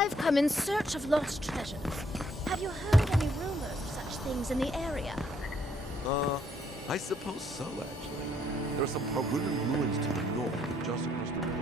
I've come in search of lost treasures. Have you heard any rumors of such things in the area? I suppose so, actually. There are some Peruvian ruins to the north, just across the river.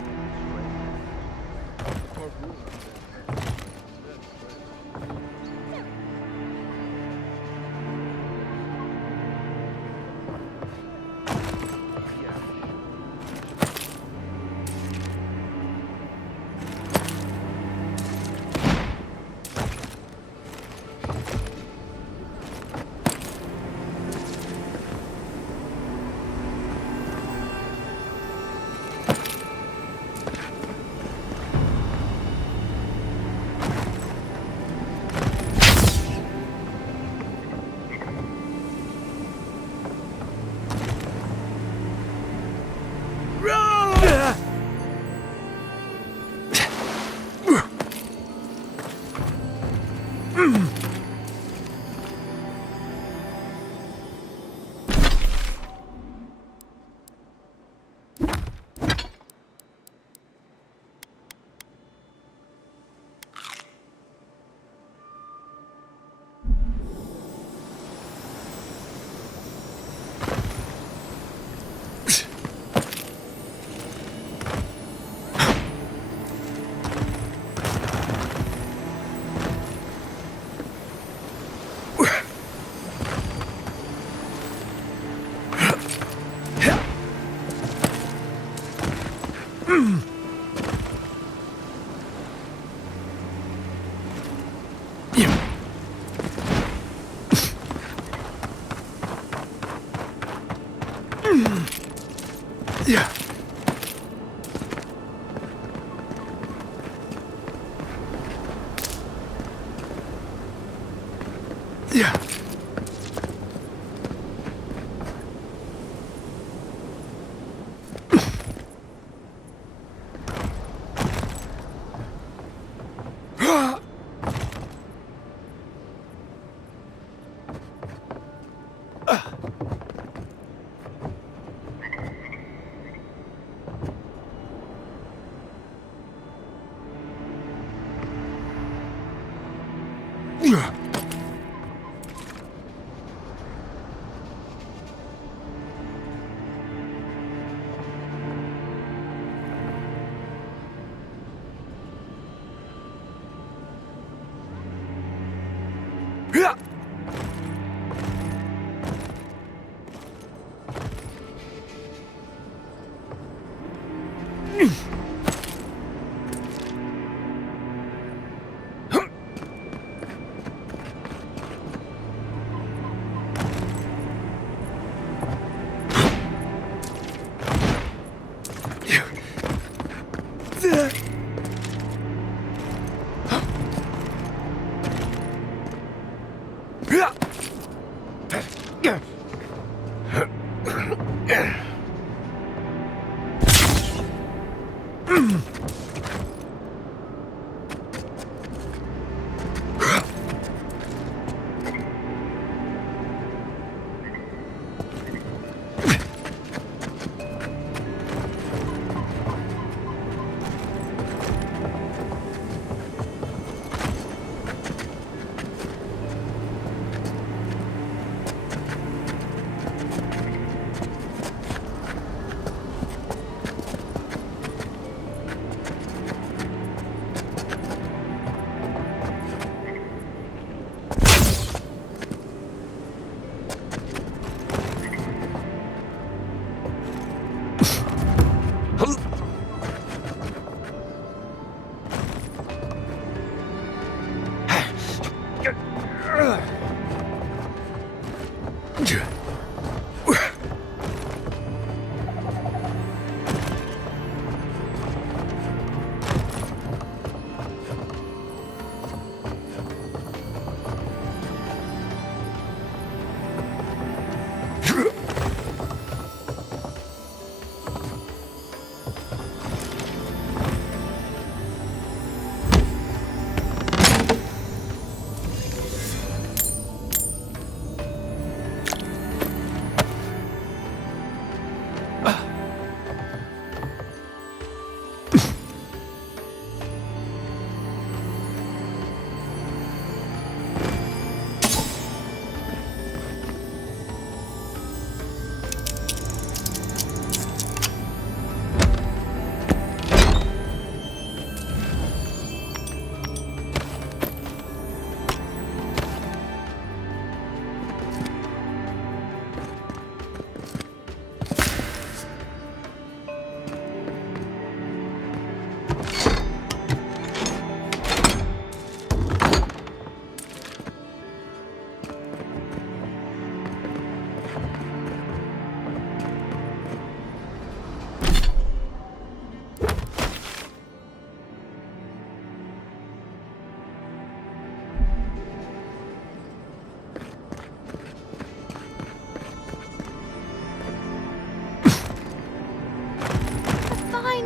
Yeah. Yeah.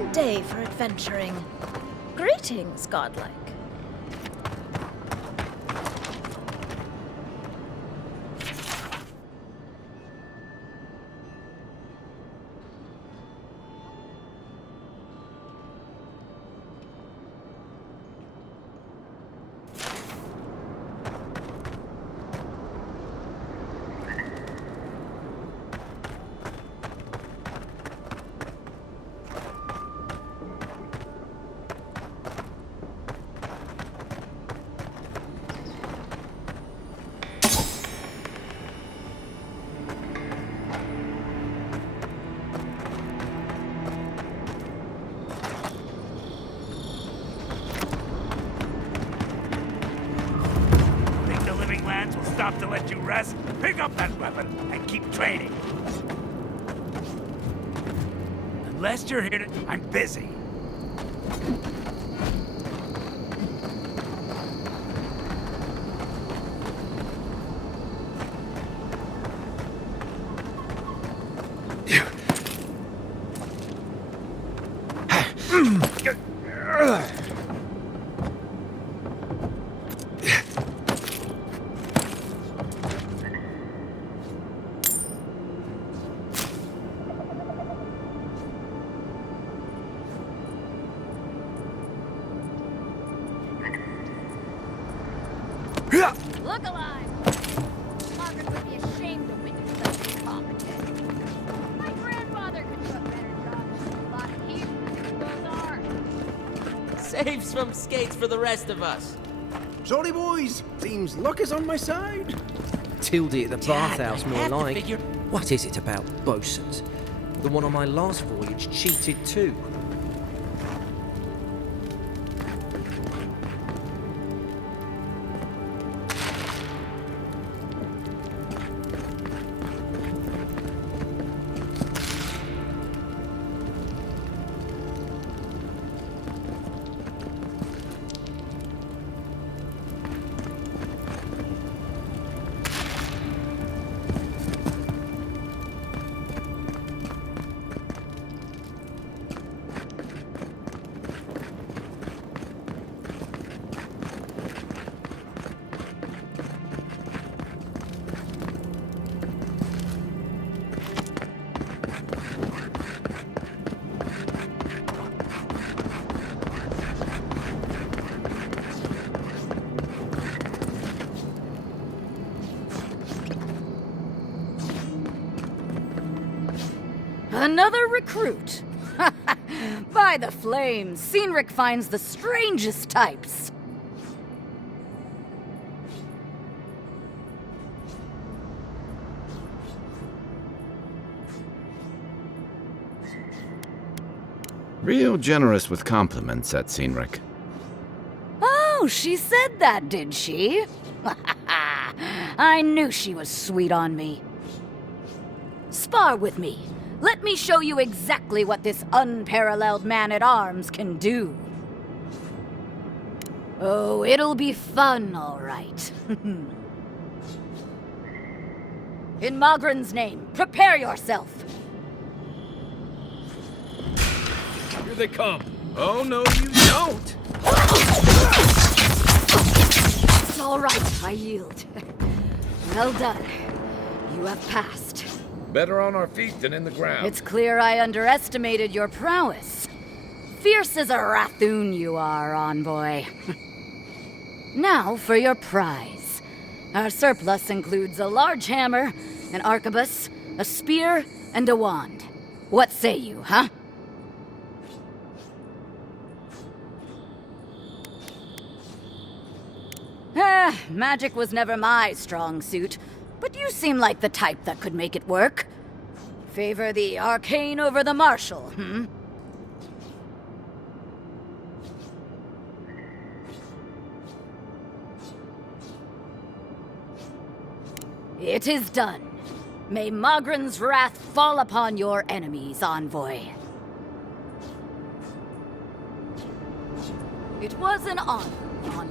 fine day for adventuring. Greetings, godlike. Stop to let you rest. Pick up that weapon and keep training. Unless you're here to... I'm busy. Look alive! Margaret would be ashamed of witness such incompetence. My grandfather could do a better job than a lot of heathens those are. Save some skates for the rest of us. Sorry, boys. Seems luck is on my side. Tildy at the bathhouse, more I have to like. figure- What is it about bosuns? The one on my last voyage cheated too. Another recruit! By the flames, Cynric finds the strangest types. Real generous with compliments, that Cynric. Oh, she said that, did she? I knew she was sweet on me. Spar with me. Let me show you exactly what this unparalleled man-at-arms can do. Oh, it'll be fun, all right. In Mogren's name, prepare yourself. Here they come. Oh, no, you don't. It's all right, I yield. Well done. You have passed. Better on our feet than in the ground. It's clear I underestimated your prowess. Fierce as a Rathoon you are, envoy. Now for your prize. Our surplus includes a large hammer, an arquebus, a spear, and a wand. What say you, huh? Magic was never my strong suit, but you seem like the type that could make it work. Favor the arcane over the martial, hmm? It is done. May Mogren's wrath fall upon your enemies, envoy. It was an honor, envoy.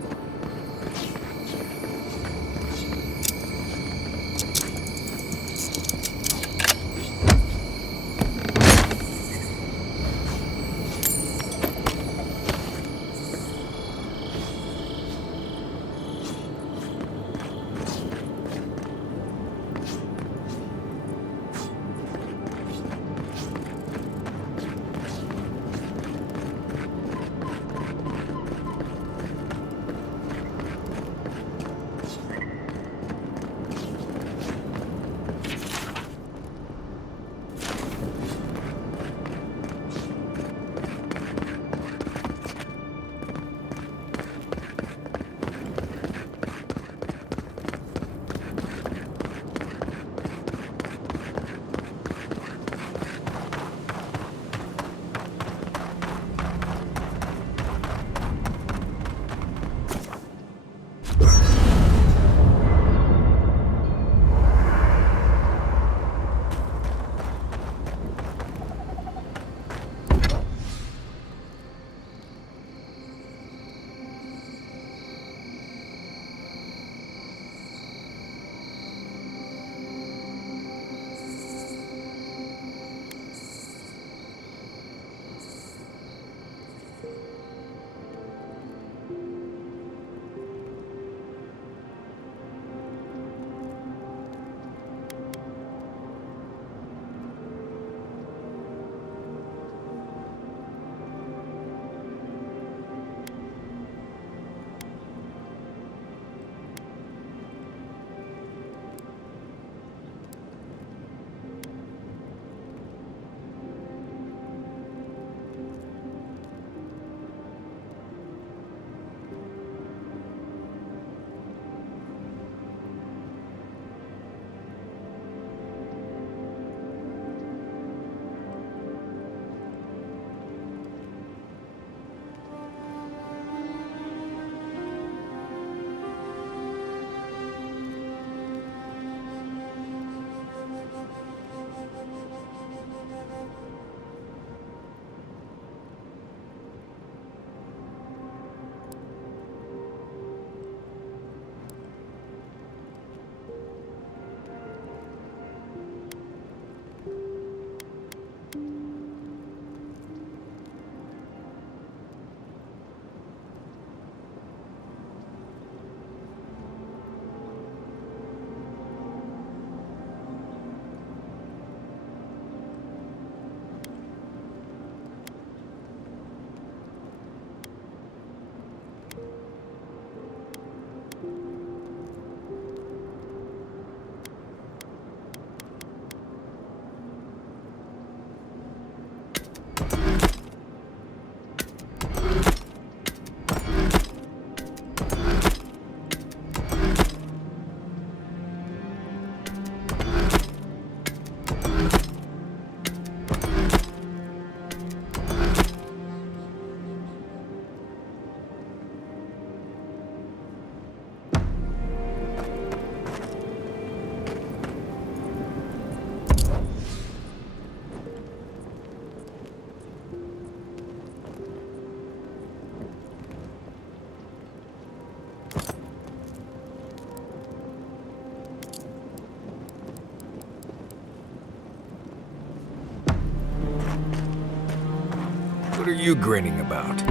What are you grinning about?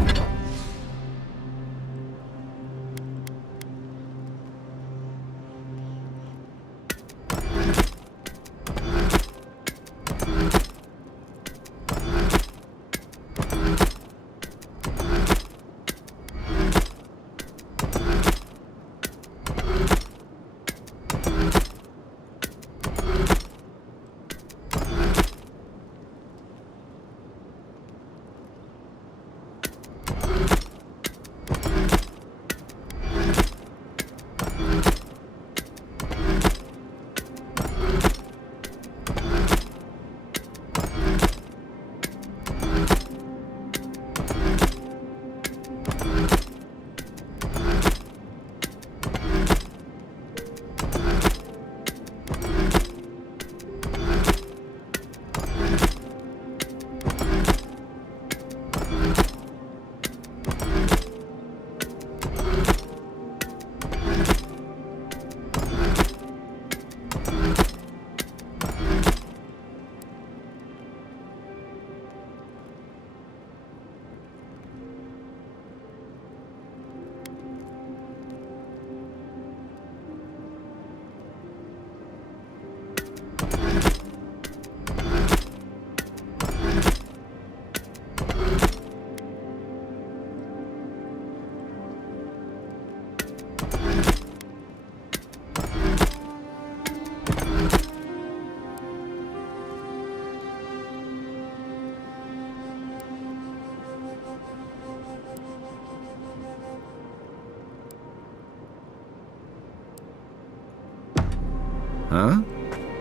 Huh?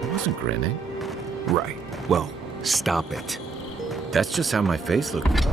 I wasn't grinning. Right. Well, stop it. That's just how my face looked.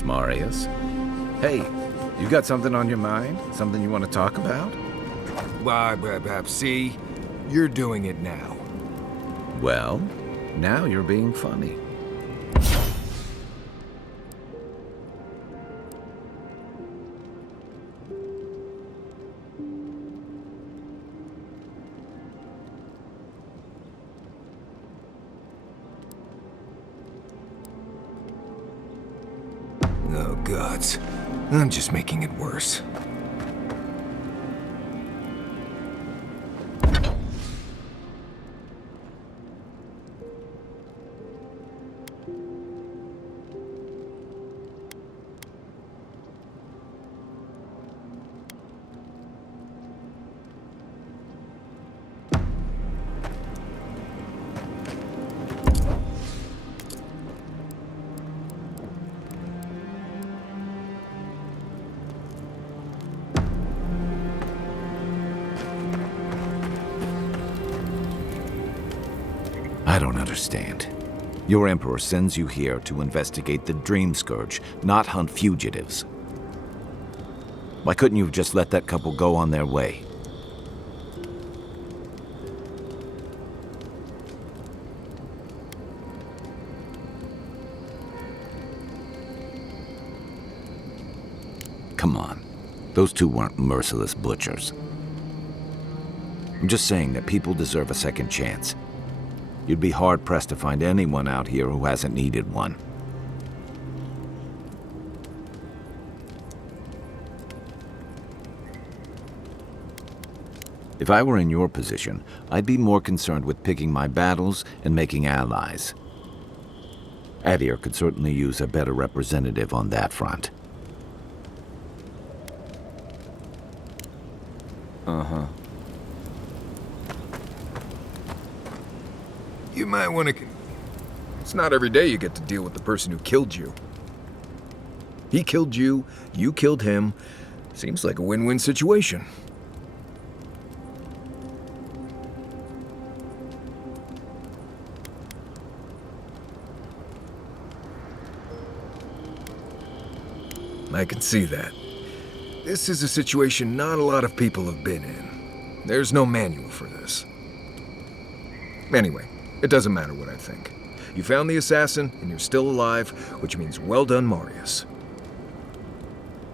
Greetings, Marius. Hey, you got something on your mind? Something you want to talk about? See? You're doing it now. Well, now you're being funny. Oh, gods. I'm just making it worse. I don't understand. Your Emperor sends you here to investigate the Dream Scourge, not hunt fugitives. Why couldn't you have just let that couple go on their way? Come on. Those two weren't merciless butchers. I'm just saying that people deserve a second chance. You'd be hard-pressed to find anyone out here who hasn't needed one. If I were in your position, I'd be more concerned with picking my battles and making allies. Adir could certainly use a better representative on that front. Uh-huh. You might want to... It's not every day you get to deal with the person who killed you. He killed you, you killed him. Seems like a win-win situation. I can see that. This is a situation not a lot of people have been in. There's no manual for this. Anyway, it doesn't matter what I think. You found the assassin, and you're still alive, which means well done, Marius.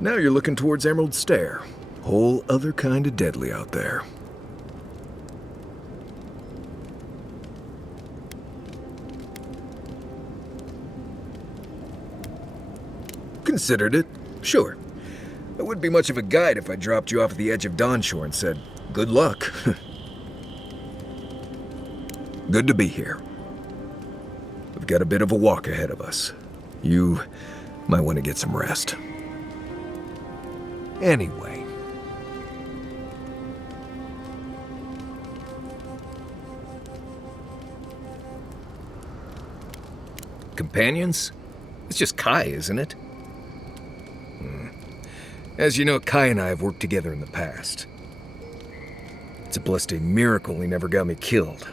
Now you're looking towards Emerald Stair. Whole other kind of deadly out there. Considered it, sure. I wouldn't be much of a guide if I dropped you off at the edge of Dawnshore and said, good luck. Good to be here. We've got a bit of a walk ahead of us. You might want to get some rest. Anyway. Companions? It's just Kai, isn't it? As you know, Kai and I have worked together in the past. It's a blessed miracle he never got me killed.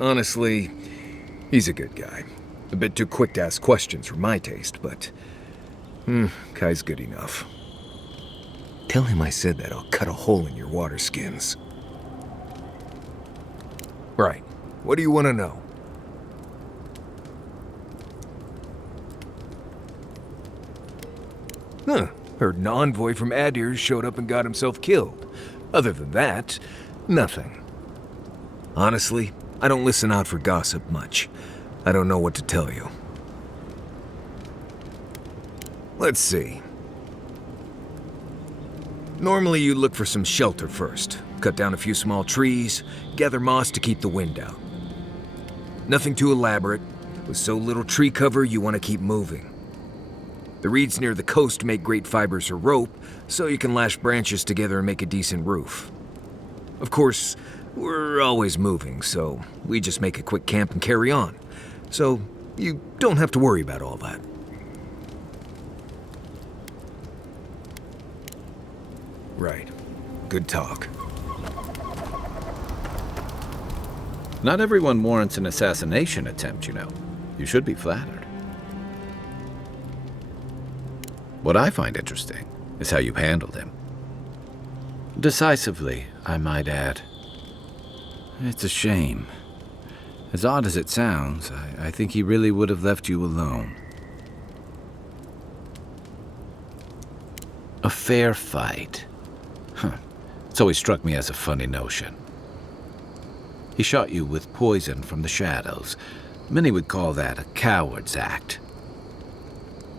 Honestly, he's a good guy. A bit too quick to ask questions for my taste, but... Kai's good enough. Tell him I said that I'll cut a hole in your water skins. Right. What do you want to know? Heard an envoy from Adir showed up and got himself killed. Other than that, nothing. Honestly, I don't listen out for gossip much. I don't know what to tell you. Let's see. Normally you look for some shelter first. Cut down a few small trees, gather moss to keep the wind out. Nothing too elaborate. With so little tree cover, you want to keep moving. The reeds near the coast make great fibers for rope, so you can lash branches together and make a decent roof. Of course, we're always moving, so we just make a quick camp and carry on. So you don't have to worry about all that. Right. Good talk. Not everyone warrants an assassination attempt, you know. You should be flattered. What I find interesting is how you handled him. Decisively, I might add. It's a shame. As odd as it sounds, I think he really would have left you alone. A fair fight. It's always struck me as a funny notion. He shot you with poison from the shadows. Many would call that a coward's act.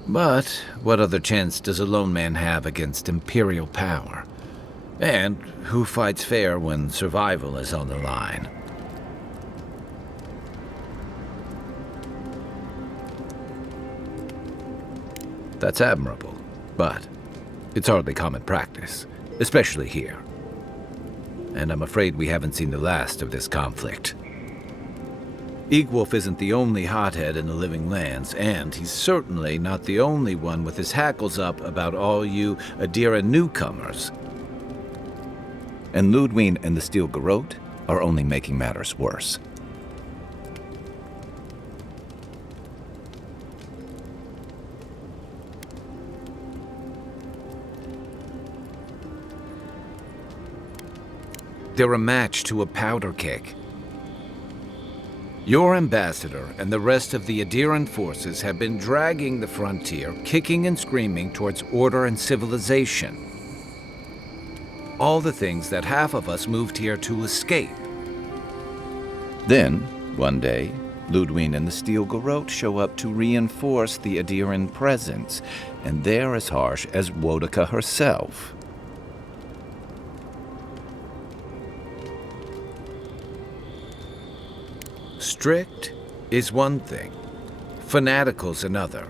But what other chance does a lone man have against imperial power? And who fights fair when survival is on the line? That's admirable, but it's hardly common practice, especially here. And I'm afraid we haven't seen the last of this conflict. Eagwolf isn't the only hothead in the living lands, and he's certainly not the only one with his hackles up about all you ADATA newcomers. And Ludwig and the Steel Garrote are only making matters worse. They're a match to a powder keg. Your ambassador and the rest of the Adiran forces have been dragging the frontier, kicking and screaming towards order and civilization. All the things that half of us moved here to escape. Then, one day, Ludwig and the Steel Garrote show up to reinforce the Adiran presence, and they're as harsh as Wodaka herself. Strict is one thing, fanatical's another.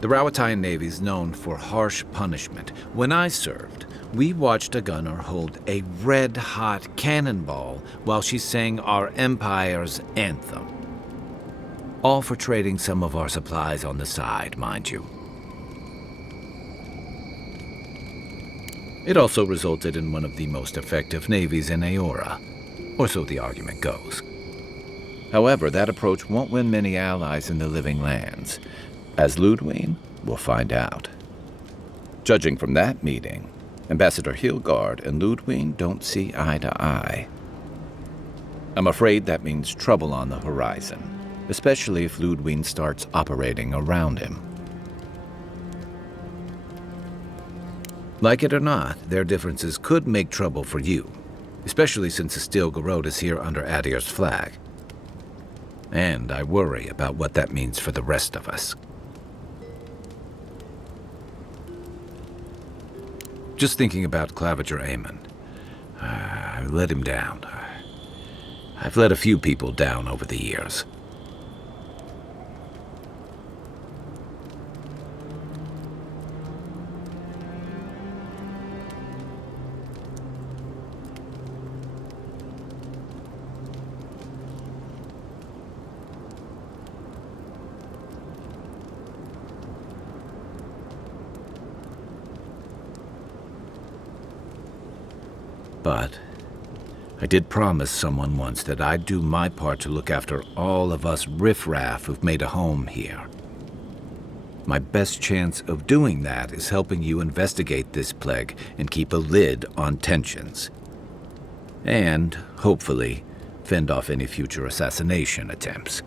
The Rawatayan Navy's known for harsh punishment. When I served, we watched a gunner hold a red-hot cannonball while she sang our empire's anthem. All for trading some of our supplies on the side, mind you. It also resulted in one of the most effective navies in AORUS, or so the argument goes. However, that approach won't win many allies in the living lands, as Ludwig will find out. Judging from that meeting, Ambassador Hilgard and Ludwig don't see eye to eye. I'm afraid that means trouble on the horizon, especially if Ludwig starts operating around him. Like it or not, their differences could make trouble for you, especially since the Steel Garrote is here under Adir's flag. And I worry about what that means for the rest of us. Just thinking about Claviger Amon. I let him down. I've let a few people down over the years. But I did promise someone once that I'd do my part to look after all of us riffraff who've made a home here. My best chance of doing that is helping you investigate this plague and keep a lid on tensions. And, hopefully, fend off any future assassination attempts.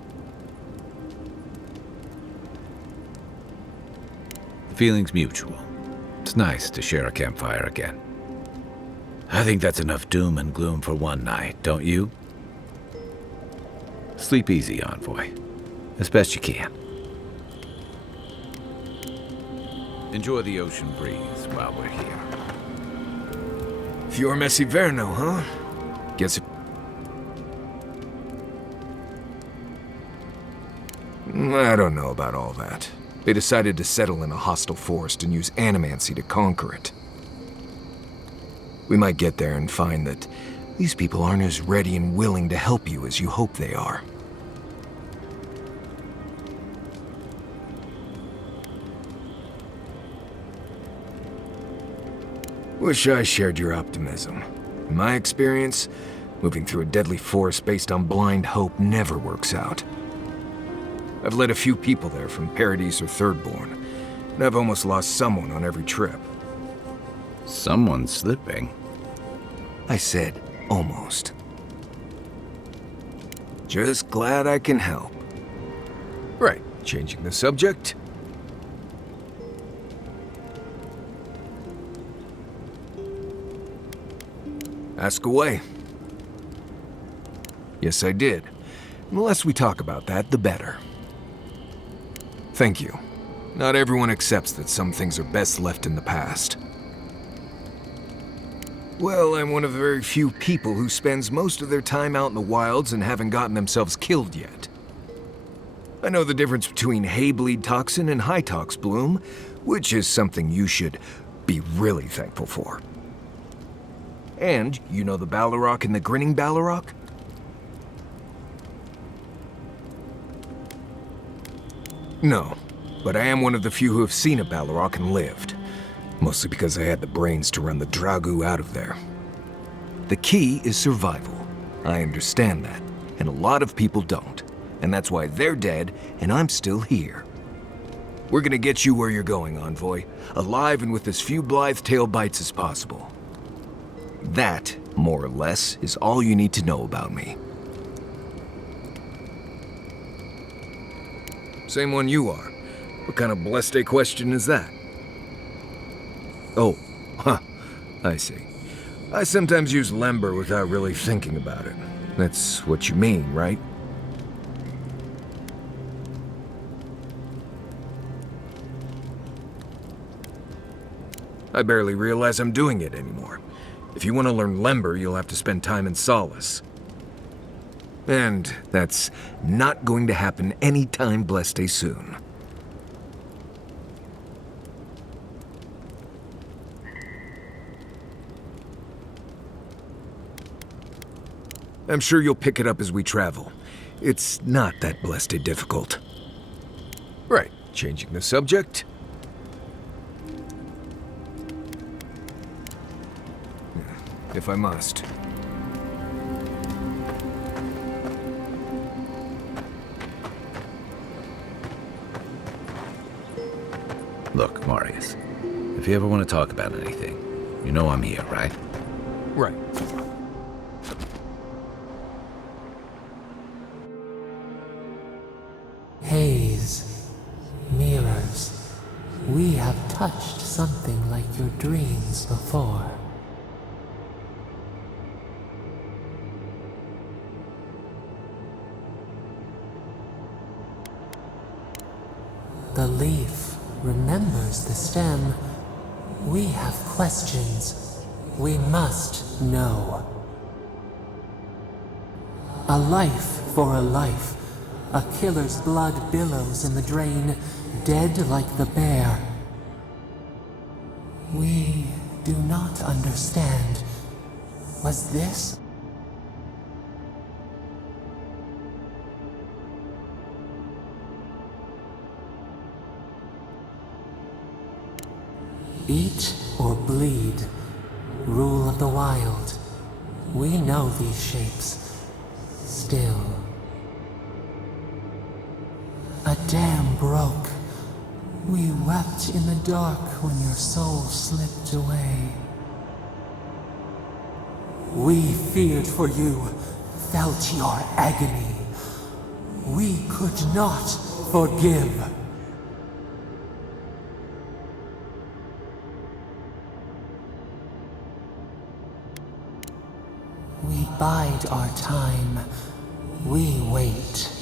The feeling's mutual. It's nice to share a campfire again. I think that's enough doom and gloom for one night, don't you? Sleep easy, Envoy. As best you can. Enjoy the ocean breeze while we're here. Fior Messiverno, huh? Guess it... I don't know about all that. They decided to settle in a hostile forest and use animancy to conquer it. We might get there and find that these people aren't as ready and willing to help you as you hope they are. Wish I shared your optimism. In my experience, moving through a deadly forest based on blind hope never works out. I've led a few people there from Paradise or Thirdborn, and I've almost lost someone on every trip. Someone's slipping. I said almost. Just glad I can help. Right, changing the subject. Ask away. Yes, I did. The less we talk about that, the better. Thank you. Not everyone accepts that some things are best left in the past. Well, I'm one of the very few people who spends most of their time out in the wilds and haven't gotten themselves killed yet. I know the difference between hay bleed toxin and high tox bloom, which is something you should be really thankful for. And you know the Balrog and the grinning Balrog? No, but I am one of the few who have seen a Balrog and lived. Mostly because I had the brains to run the Dragu out of there. The key is survival. I understand that, and a lot of people don't. And that's why they're dead, and I'm still here. We're gonna get you where you're going, Envoy. Alive and with as few blithe tail bites as possible. That, more or less, is all you need to know about me. Same one you are. What kind of blessed question is that? Oh, I see. I sometimes use Lember without really thinking about it. That's what you mean, right? I barely realize I'm doing it anymore. If you want to learn Lember, you'll have to spend time in Solace. And that's not going to happen anytime blessed soon. I'm sure you'll pick it up as we travel. It's not that blessed difficult. Right, changing the subject. If I must. Look, Marius, if you ever want to talk about anything, you know I'm here, right? Right. Haze, mirrors, we have touched something like your dreams before. The leaf remembers the stem. We have questions. We must know. A life for a life. A killer's blood billows in the drain, dead like the bear. We do not understand. Was this? Eat or bleed. Rule of the wild. We know these shapes. Still. A dam broke. We wept in the dark when your soul slipped away. We feared for you, felt your agony. We could not forgive. We bide our time. We wait.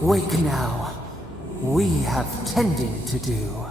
Wake now. We have tending to do.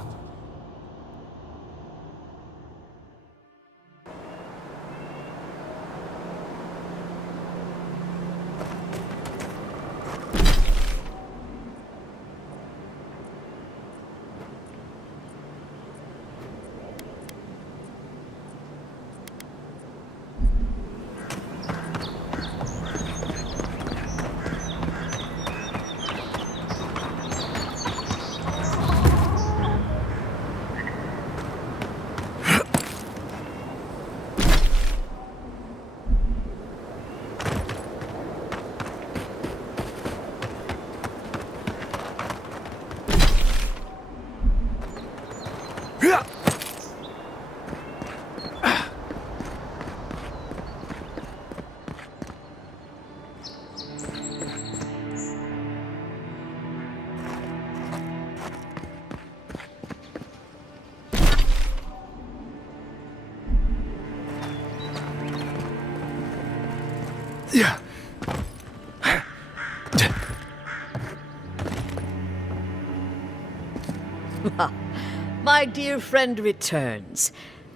My dear friend returns.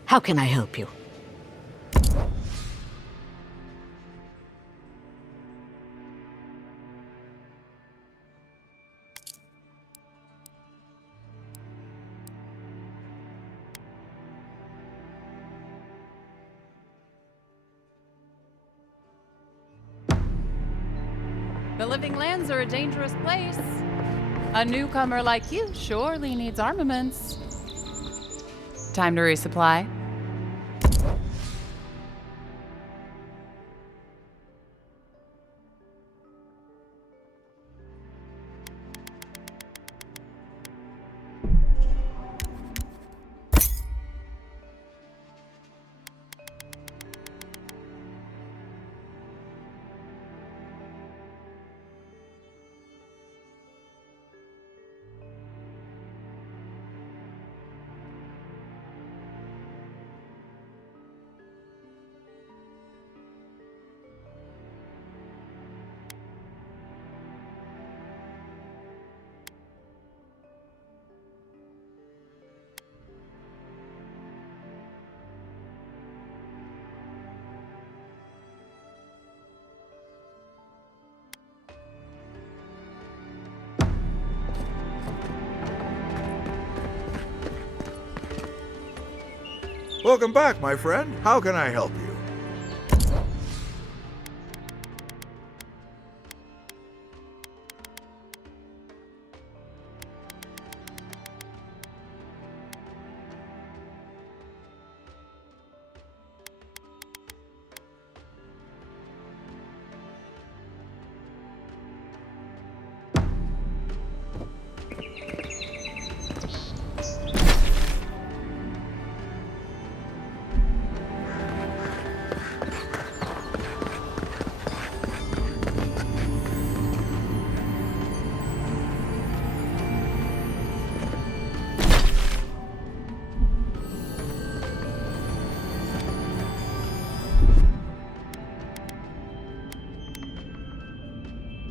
How can I help you? The living lands are a dangerous place. A newcomer like you surely needs armaments. Time to resupply. Welcome back, my friend. How can I help you?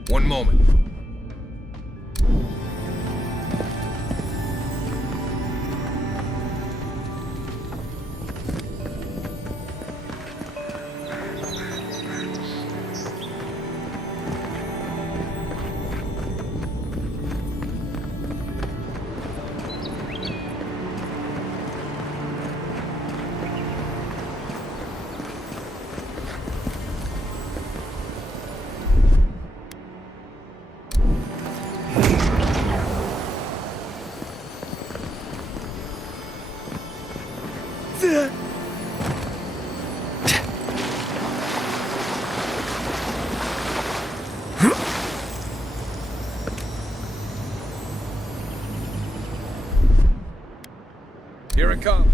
One moment. Here it comes.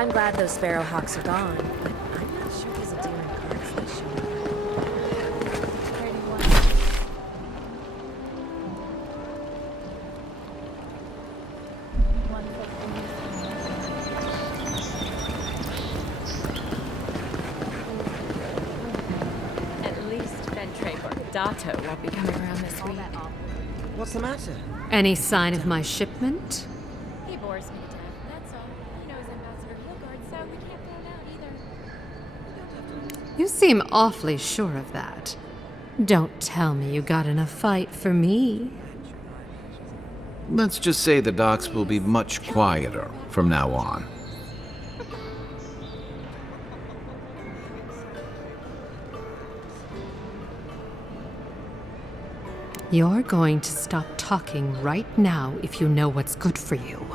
I'm glad those Sparrowhawks are gone, but I'm not sure there's a deer in cards this year. At least Phanteks or ADATA won't be coming around this week. What's the matter? Any sign of my shipment? He bores me to death, that's all. He knows Ambassador Hilgard, so we can't throw him out either. You seem awfully sure of that. Don't tell me you got in a fight for me. Let's just say the docks will be much quieter from now on. You're going to stop talking right now if you know what's good for you.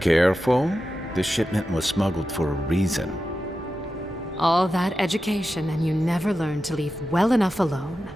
Careful. This shipment was smuggled for a reason. All that education and you never learned to leave well enough alone.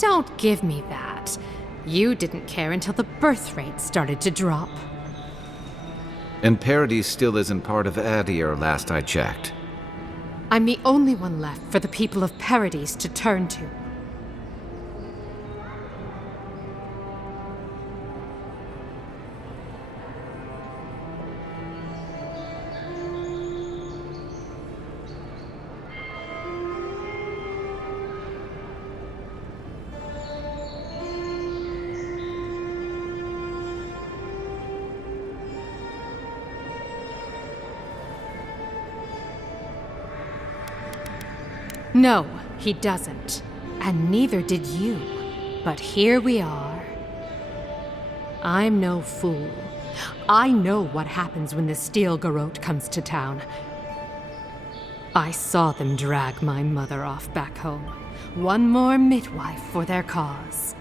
Don't give me that. You didn't care until the birth rate started to drop. And parity still isn't part of ADATA last I checked. I'm the only one left for the people of Paradies to turn to. No, he doesn't. And neither did you. But here we are. I'm no fool. I know what happens when the Steel Garrote comes to town. I saw them drag my mother off back home. One more midwife for their cause.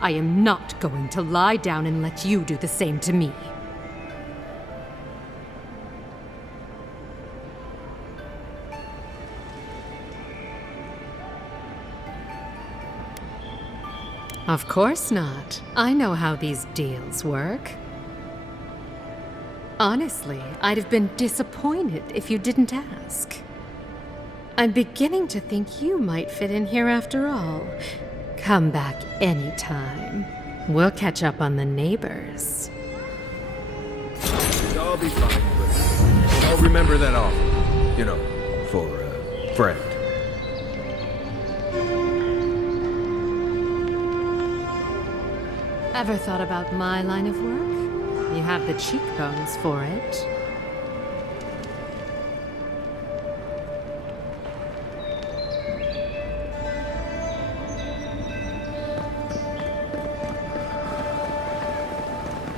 I am not going to lie down and let you do the same to me. Of course not. I know how these deals work. Honestly, I'd have been disappointed if you didn't ask. I'm beginning to think you might fit in here after all. Come back anytime. We'll catch up on the neighbors. I'll be fine, but I'll remember that offer. You know, for a friend. Ever thought about my line of work? You have the cheekbones for it.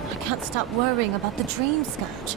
I can't stop worrying about the dream scourge.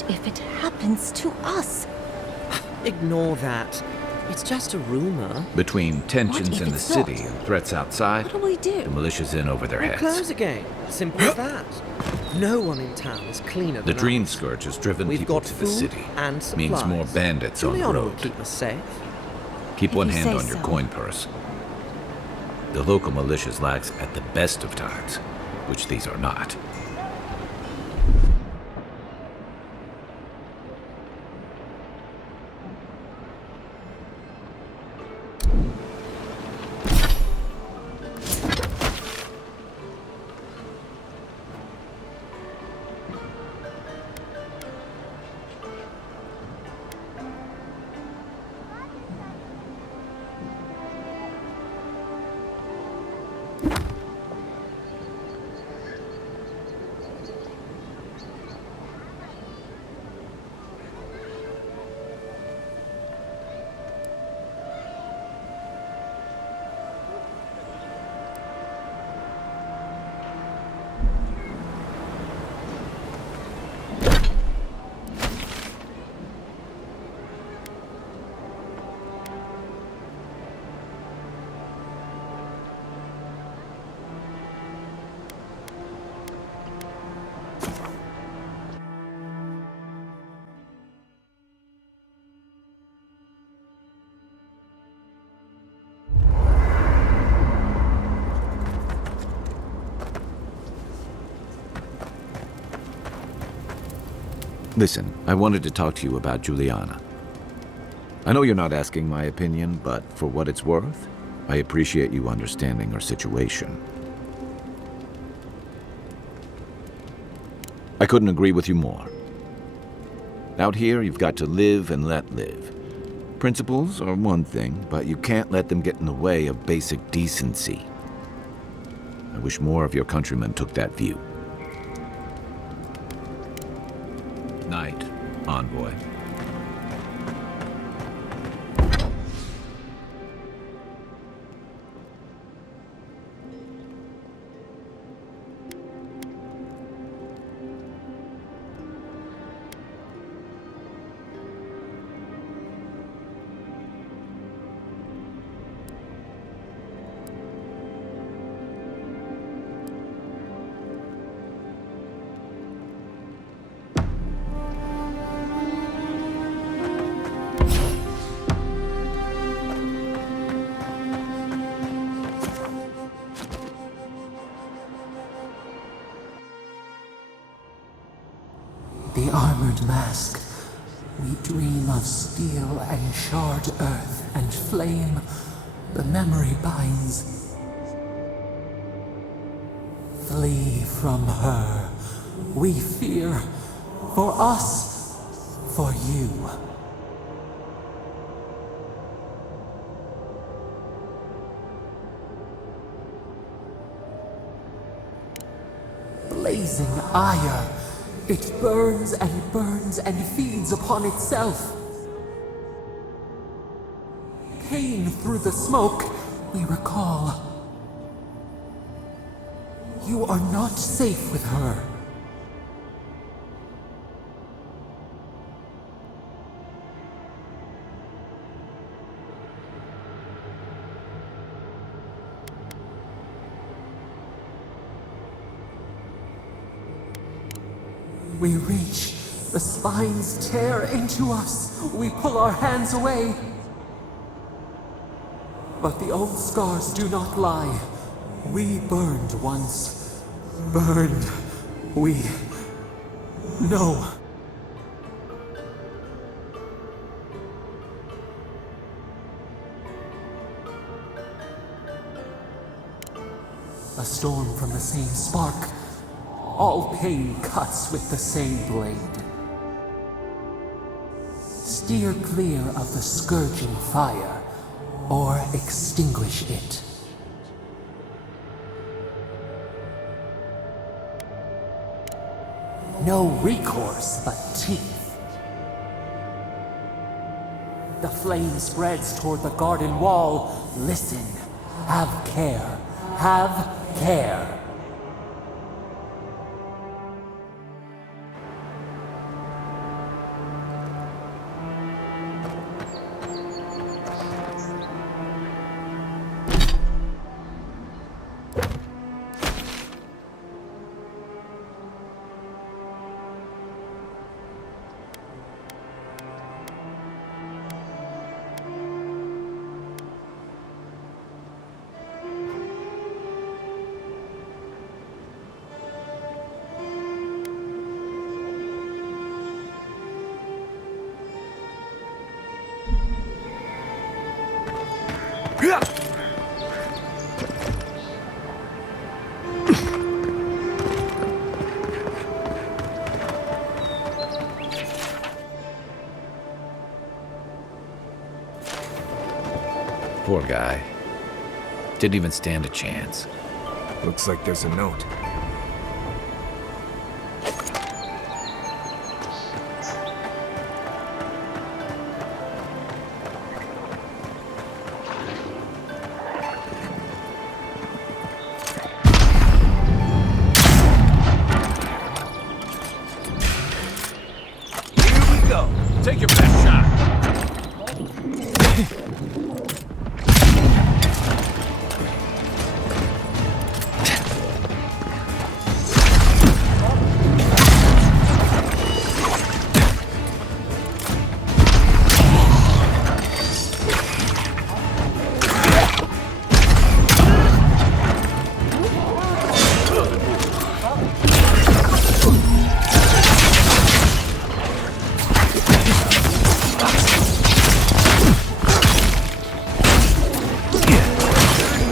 What if it happens to us? Ignore that. It's just a rumor. Between tensions if in the it's city not? and threats outside, What do we do? the militia's in over their We'll heads. close again. Simple as that. No one in town is cleaner The than Dream us. Scourge has driven We've people got to the food city. and supplies. Means more bandits on the Juliana will road. keep us safe. Keep If one you hand say on your so. coin purse. The local militias lax at the best of times, which these are not. Listen, I wanted to talk to you about Juliana. I know you're not asking my opinion, but for what it's worth, I appreciate you understanding her situation. I couldn't agree with you more. Out here, you've got to live and let live. Principles are one thing, but you can't let them get in the way of basic decency. I wish more of your countrymen took that view. Night, Envoy. The armored mask. We dream of steel and shard earth and flame. The memory binds. Flee from her. We fear. For us. For you. Blazing ire. It burns and feeds upon itself. Pain through the smoke, we recall. You are not safe with her. We reach. The spines tear into us. We pull our hands away. But the old scars do not lie. We burned once. Burned. We know. A storm from the same spark. All pain cuts with the same blade. Steer clear of the scourging fire, or extinguish it. No recourse but teeth. The flame spreads toward the garden wall. Listen. Have care. Have care. Poor guy. Didn't even stand a chance. Looks like there's a note. Here we go. Take your best shot.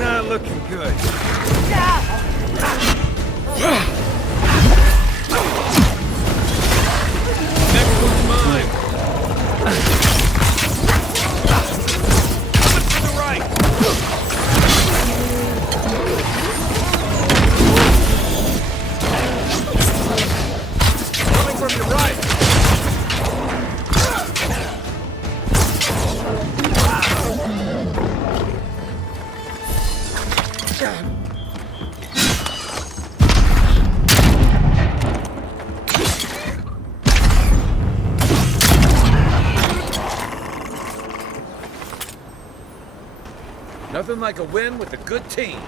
Not looking good. Next one's mine. Coming from the right. Coming from your right. Nothing like a win with a good team.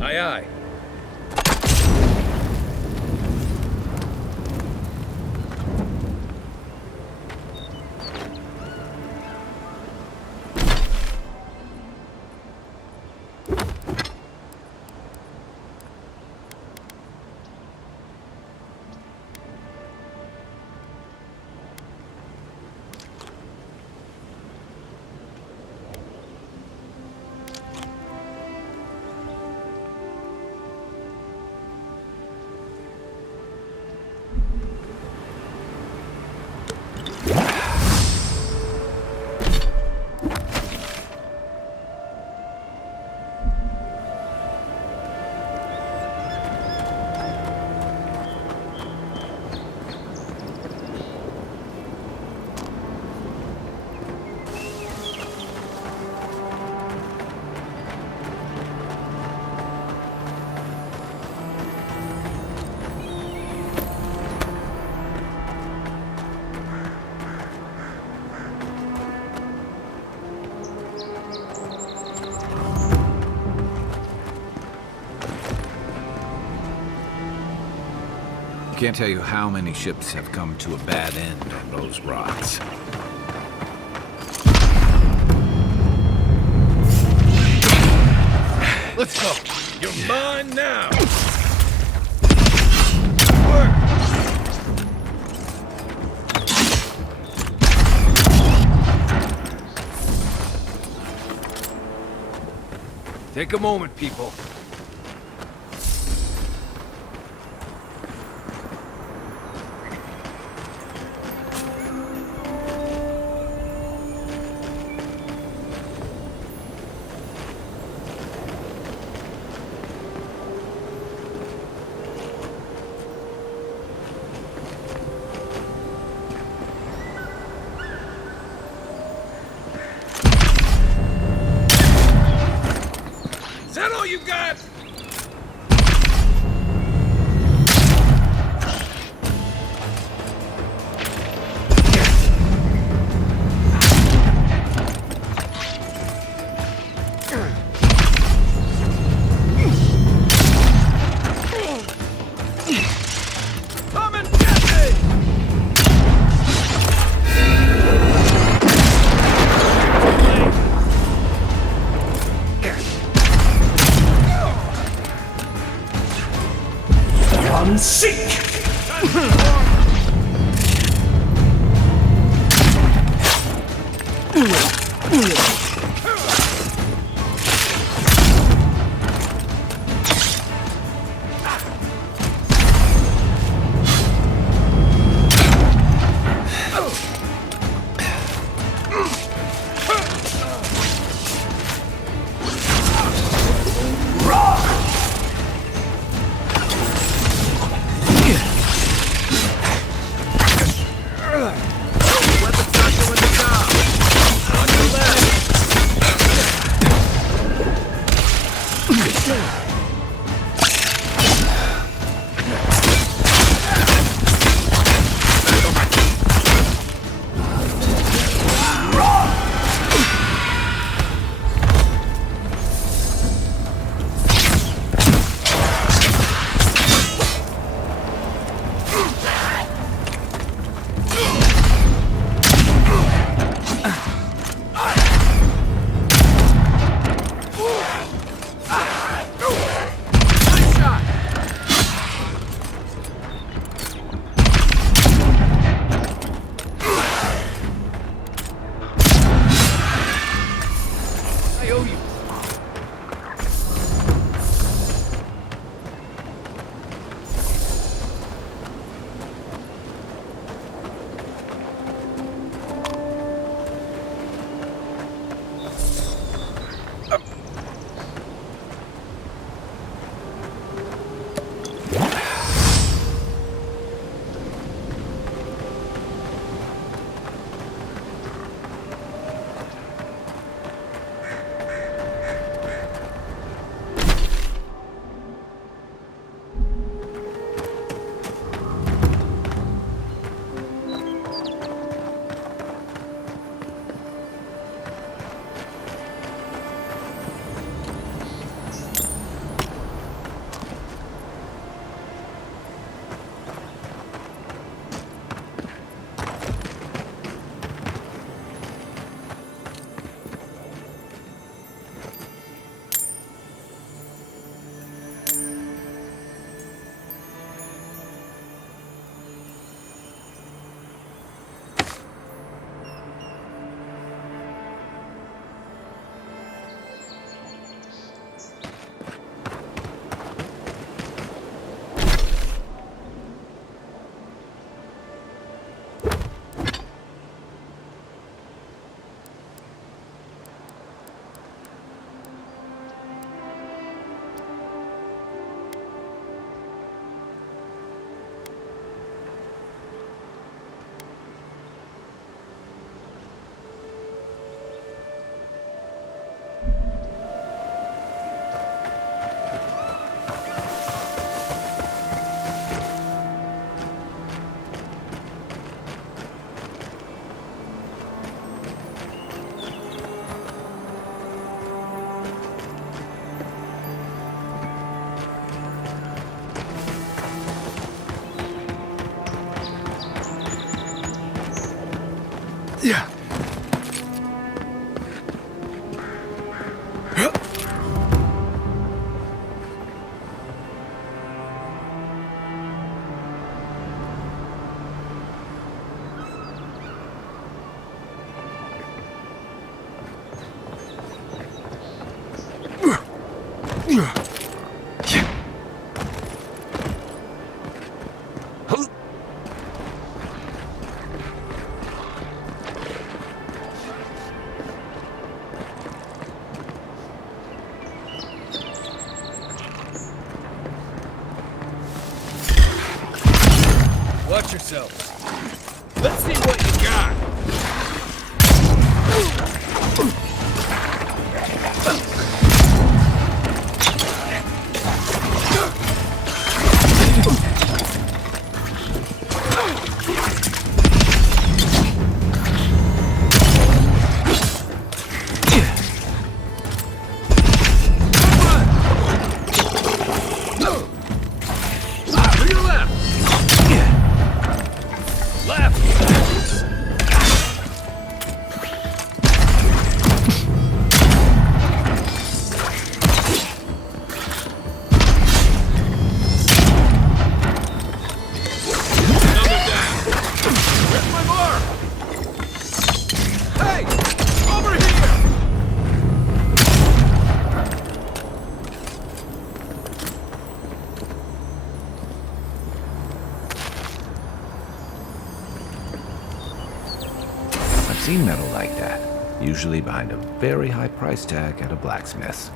Aye, aye. Can't tell you how many ships have come to a bad end on those rocks. Let's go. You're mine now. Take a moment, people. Sun seek! Yeah. Watch yourselves. Let's see what you got. Left! seen metal like that, usually behind a very high price tag at a blacksmith's.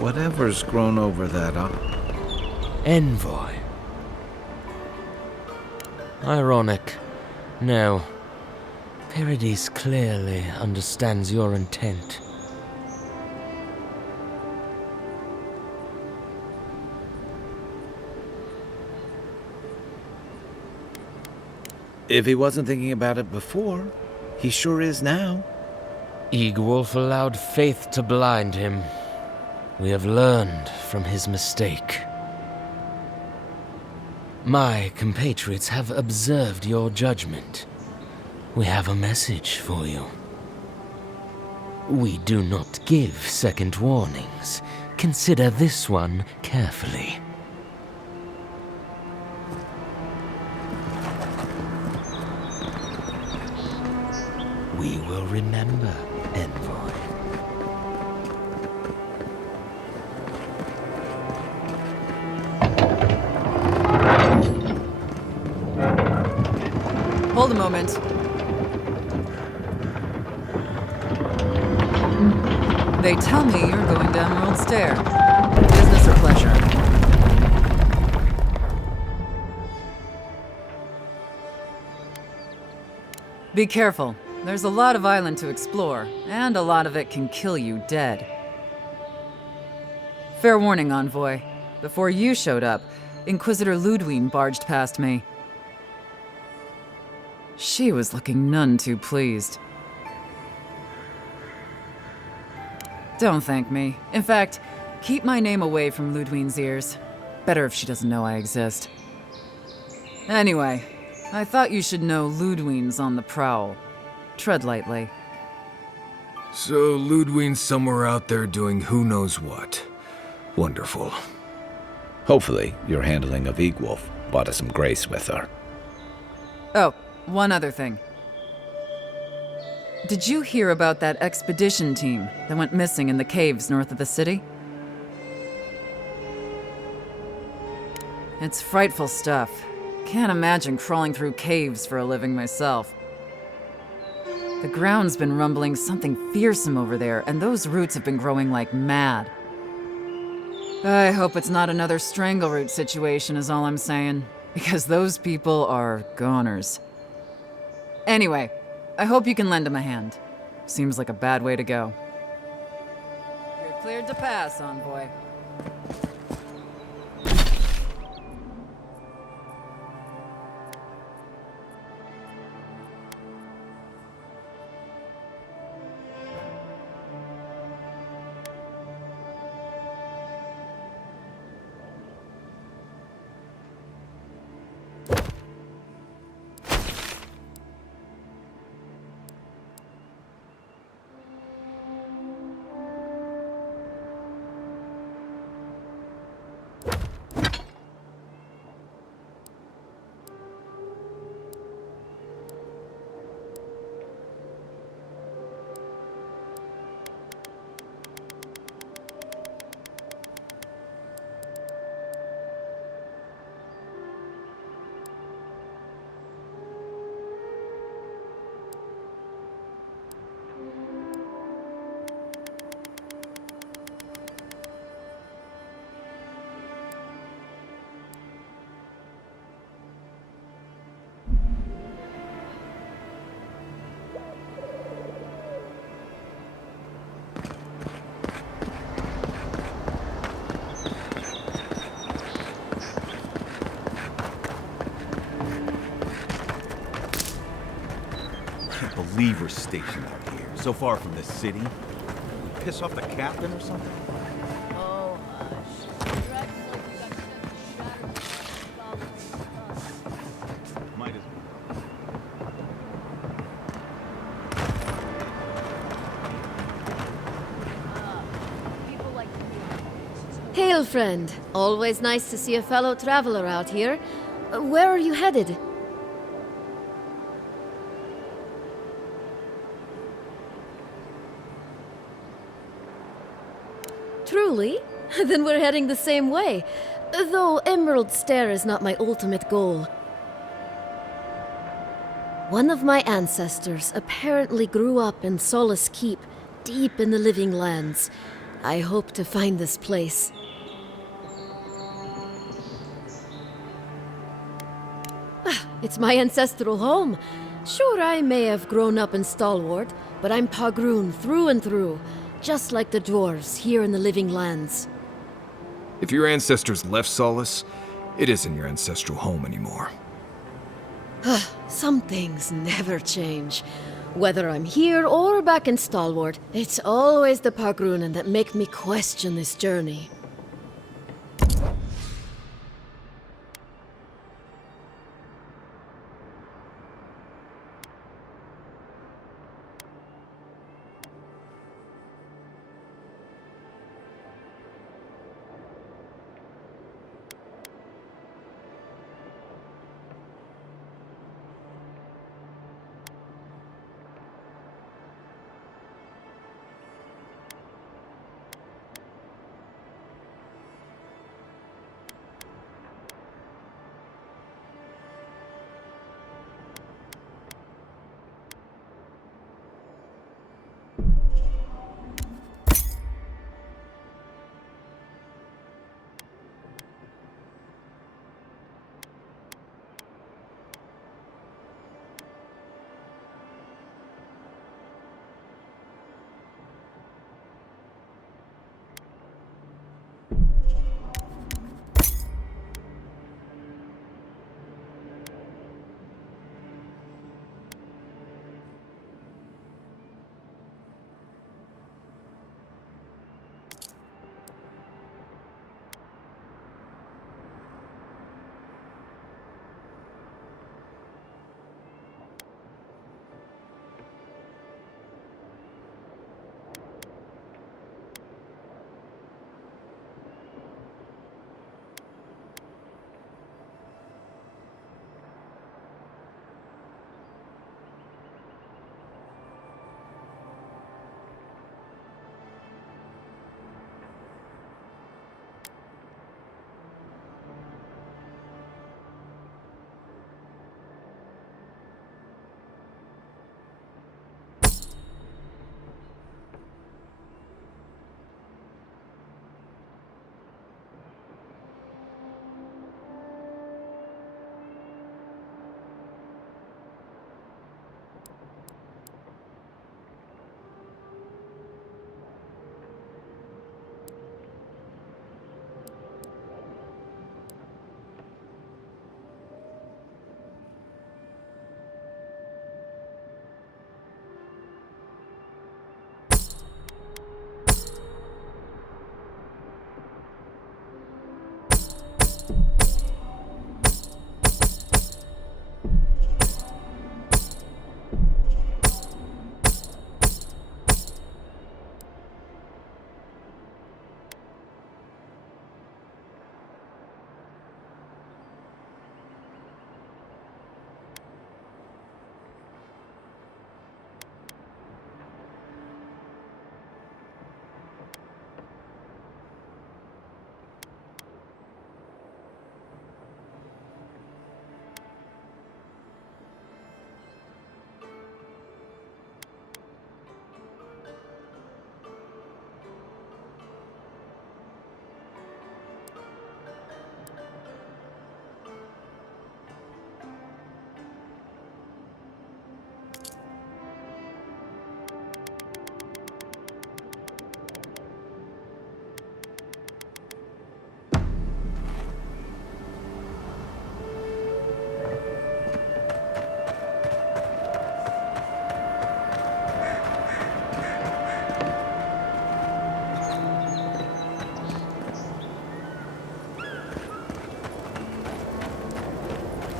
Whatever's grown over that Envoy. Ironic. No. Paradis clearly understands your intent. If he wasn't thinking about it before, he sure is now. Eagwolf allowed faith to blind him. We have learned from his mistake. My compatriots have observed your judgment. We have a message for you. We do not give second warnings. Consider this one carefully. We will remember, Envoy. Hold a moment. They tell me you're going down World Stair. Business or pleasure? Be careful. There's a lot of island to explore, and a lot of it can kill you dead. Fair warning, Envoy. Before you showed up, Inquisitor Ludwig barged past me. She was looking none too pleased. Don't thank me. In fact, keep my name away from Ludwig's ears. Better if she doesn't know I exist. Anyway, I thought you should know Ludwig's on the prowl. Tread lightly. So Ludwig's somewhere out there doing who knows what. Wonderful. Hopefully, your handling of Eagwolf brought us some grace with her. Oh, one other thing. Did you hear about that expedition team that went missing in the caves north of the city? It's frightful stuff. Can't imagine crawling through caves for a living myself. The ground's been rumbling something fearsome over there, and those roots have been growing like mad. I hope it's not another strangleroot situation is all I'm saying, because those people are goners. Anyway, I hope you can lend him a hand. Seems like a bad way to go. You're cleared to pass, Envoy. reliever station out here, so far from the city? Piss off the captain or something? Oh, hush. You're acting like you got sent to shatter Might as people like Hail, friend. Always nice to see a fellow traveler out here. Where are you headed? Truly? Then we're heading the same way. Though Emerald Stair is not my ultimate goal. One of my ancestors apparently grew up in Solace Keep, deep in the Living Lands. I hope to find this place. It's my ancestral home. Sure, I may have grown up in Stalwart, but I'm Pagroon through and through, just like the dwarves here in the Living Lands. If your ancestors left Solace, it isn't your ancestral home anymore. Some things never change. Whether I'm here or back in Stalwart, it's always the Pagroonen that make me question this journey.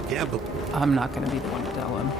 gamble. I'm not gonna be the one to tell him.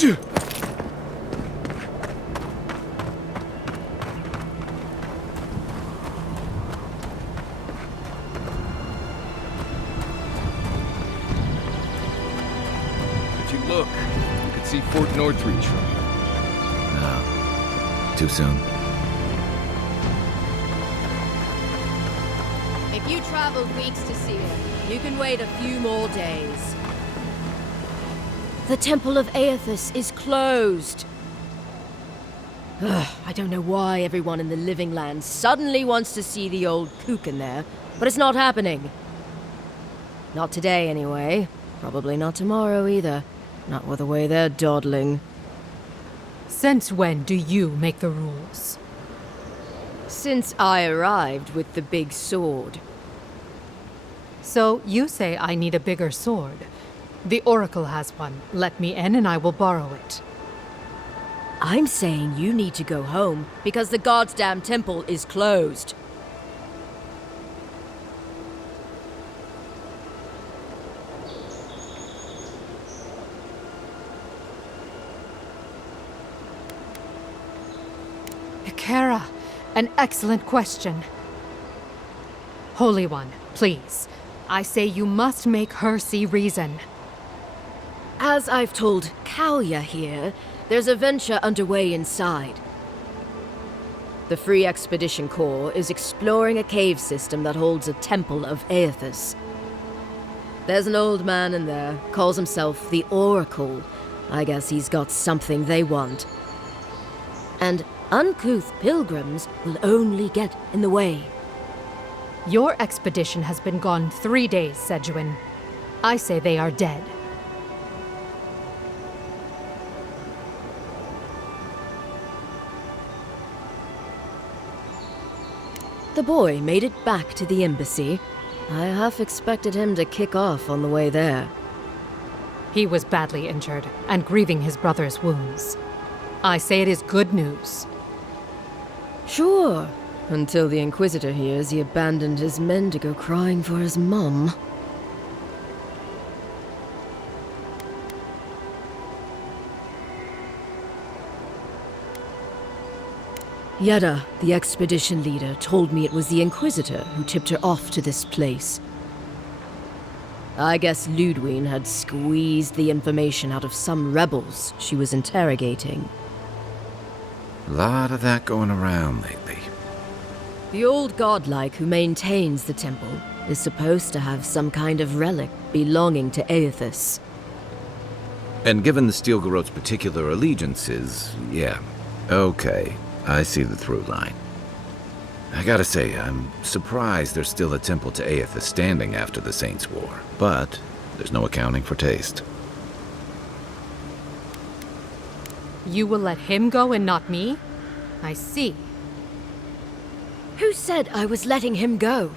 If you look, you can see Fort Northreach from here. No. Too soon. If you traveled weeks to see it, you can wait a few more days. The Temple of Aethys is closed. Ugh, I don't know why everyone in the Living Land suddenly wants to see the old kook in there, but it's not happening. Not today, anyway. Probably not tomorrow, either. Not with the way they're dawdling. Since when do you make the rules? Since I arrived with the big sword. So you say I need a bigger sword. The Oracle has one. Let me in and I will borrow it. I'm saying you need to go home because the goddamn temple is closed. Kara, an excellent question. Holy One, please. I say you must make her see reason. As I've told Kalya here, there's a venture underway inside. The Free Expedition Corps is exploring a cave system that holds a temple of Aethys. There's an old man in there, calls himself the Oracle. I guess he's got something they want. And uncouth pilgrims will only get in the way. Your expedition has been gone 3 days, Sejuan. I say they are dead. The boy made it back to the embassy. I half expected him to kick off on the way there. He was badly injured and grieving his brother's wounds. I say it is good news. Sure, until the Inquisitor hears he abandoned his men to go crying for his mum. Yetta, the expedition leader, told me it was the Inquisitor who tipped her off to this place. I guess Ludwine had squeezed the information out of some rebels she was interrogating. A lot of that going around lately. The old godlike who maintains the temple is supposed to have some kind of relic belonging to Aethys. And given the Stilgarot's particular allegiances, yeah, okay, I see the through line. I gotta say, I'm surprised there's still a temple to Aethys standing after the Saints' War, but there's no accounting for taste. You will let him go and not me? I see. Who said I was letting him go?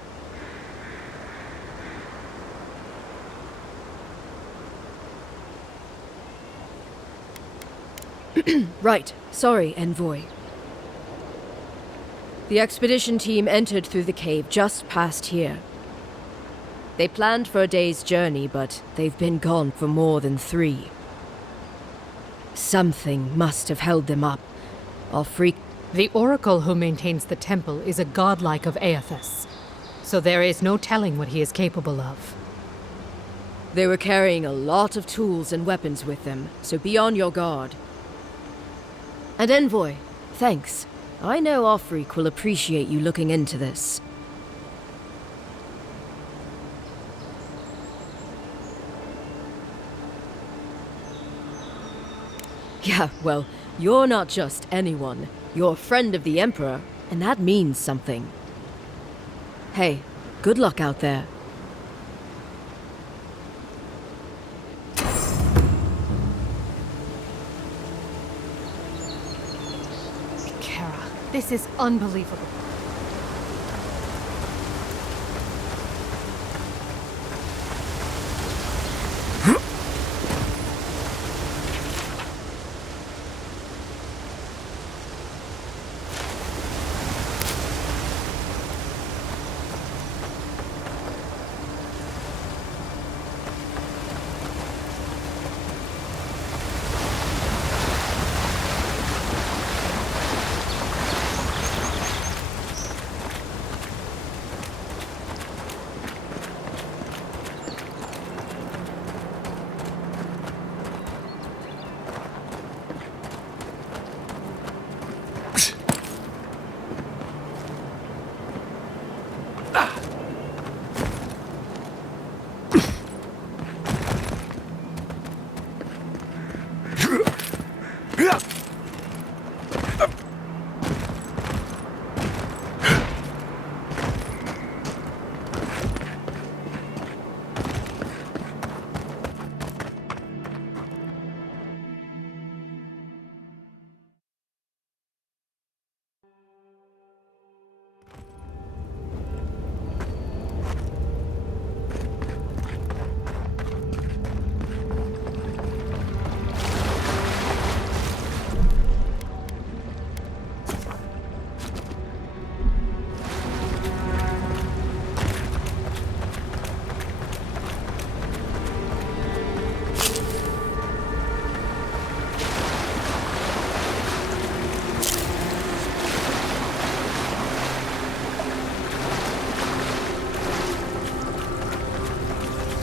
Right. Sorry, Envoy. The expedition team entered through the cave just past here. They planned for a day's journey, but they've been gone for more than 3. Something must have held them up. The Oracle who maintains the temple is a godlike of Aethys, so there is no telling what he is capable of. They were carrying a lot of tools and weapons with them, so be on your guard. And Envoy, thanks. I know Offreak will appreciate you looking into this. Yeah, well, you're not just anyone. You're a friend of the Emperor, and that means something. Hey, good luck out there. Kara, this is unbelievable.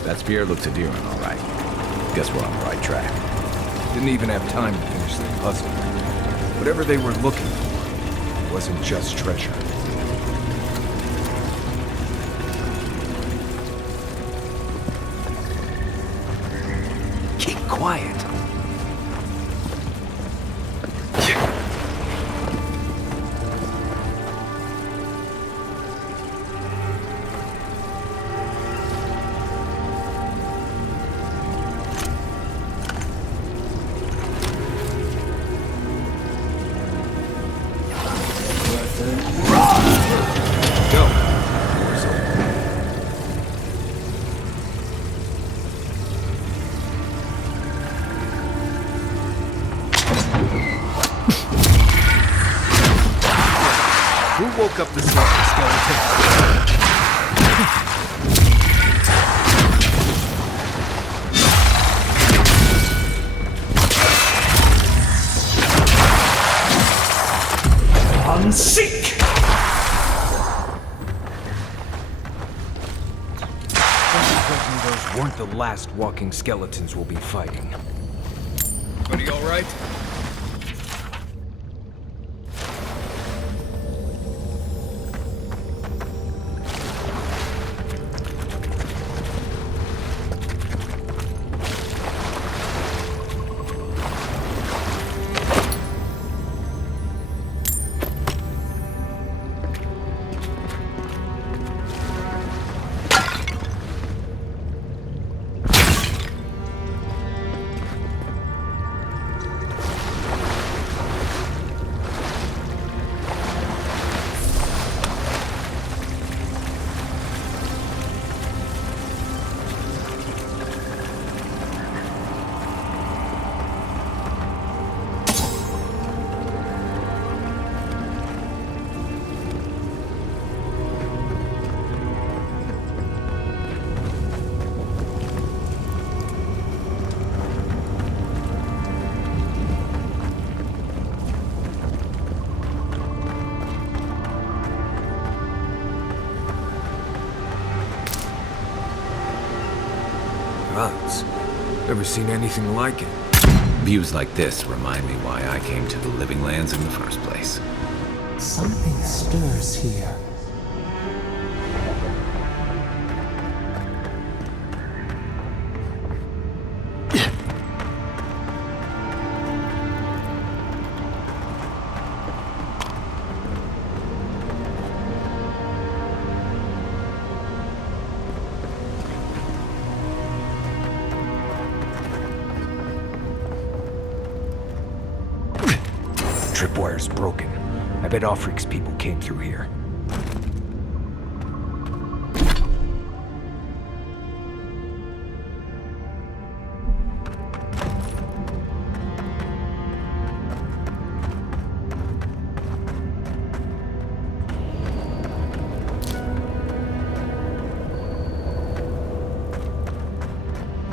That spear looks endearing, all right. Guess we're on the right track. Didn't even have time to finish the puzzle. Whatever they were looking for wasn't just treasure. Keep quiet. Who woke up the skeleton? Unseek! Those weren't the last walking skeletons we'll be fighting. Buddy, all right? Never seen anything like it. Views like this remind me why I came to the Living Lands in the first place. Something stirs here. tripwire's broken. I bet Artic's people came through here.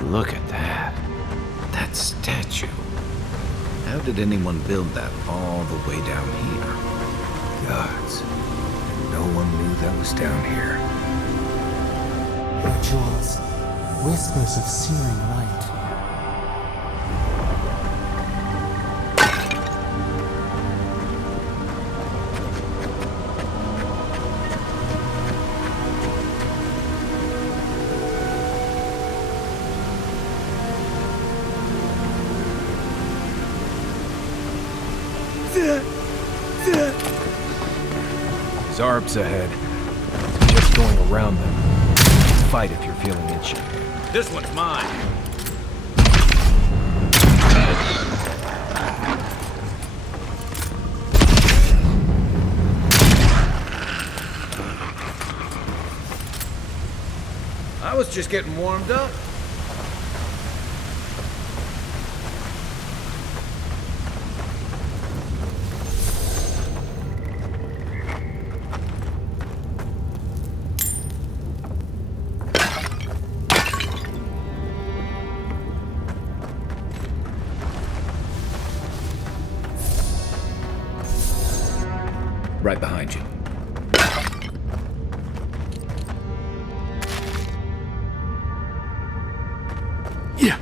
Look at that. That statue. How did anyone build that all the way down here? Gods. No one knew that was down here. Rituals, whispers of searing light. Zarps ahead. Just going around them. Fight if you're feeling itchy. This one's mine. I was just getting warmed up. Right behind you. Yeah.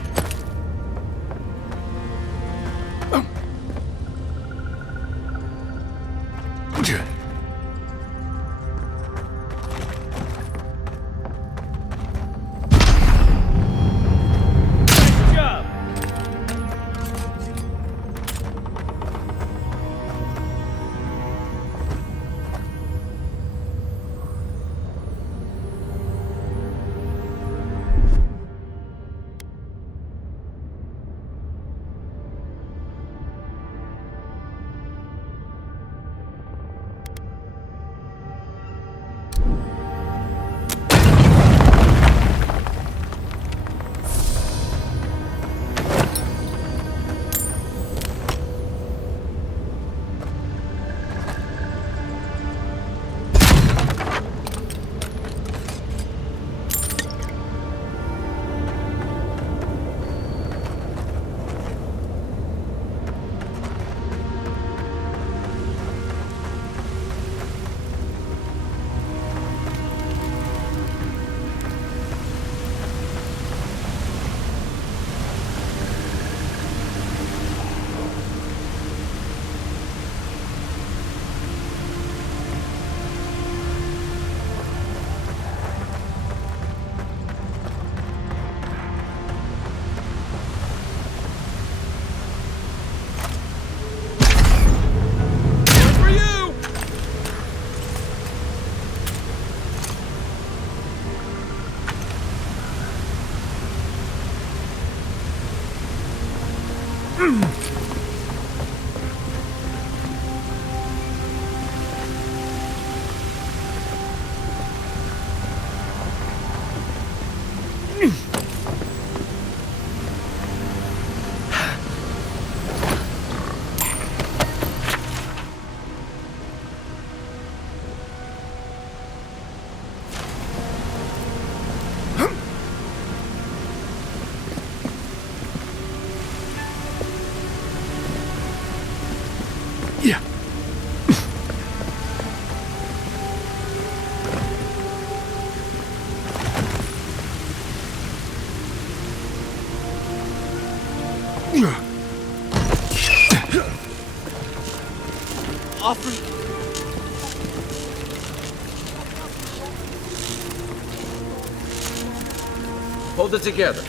Hold it together.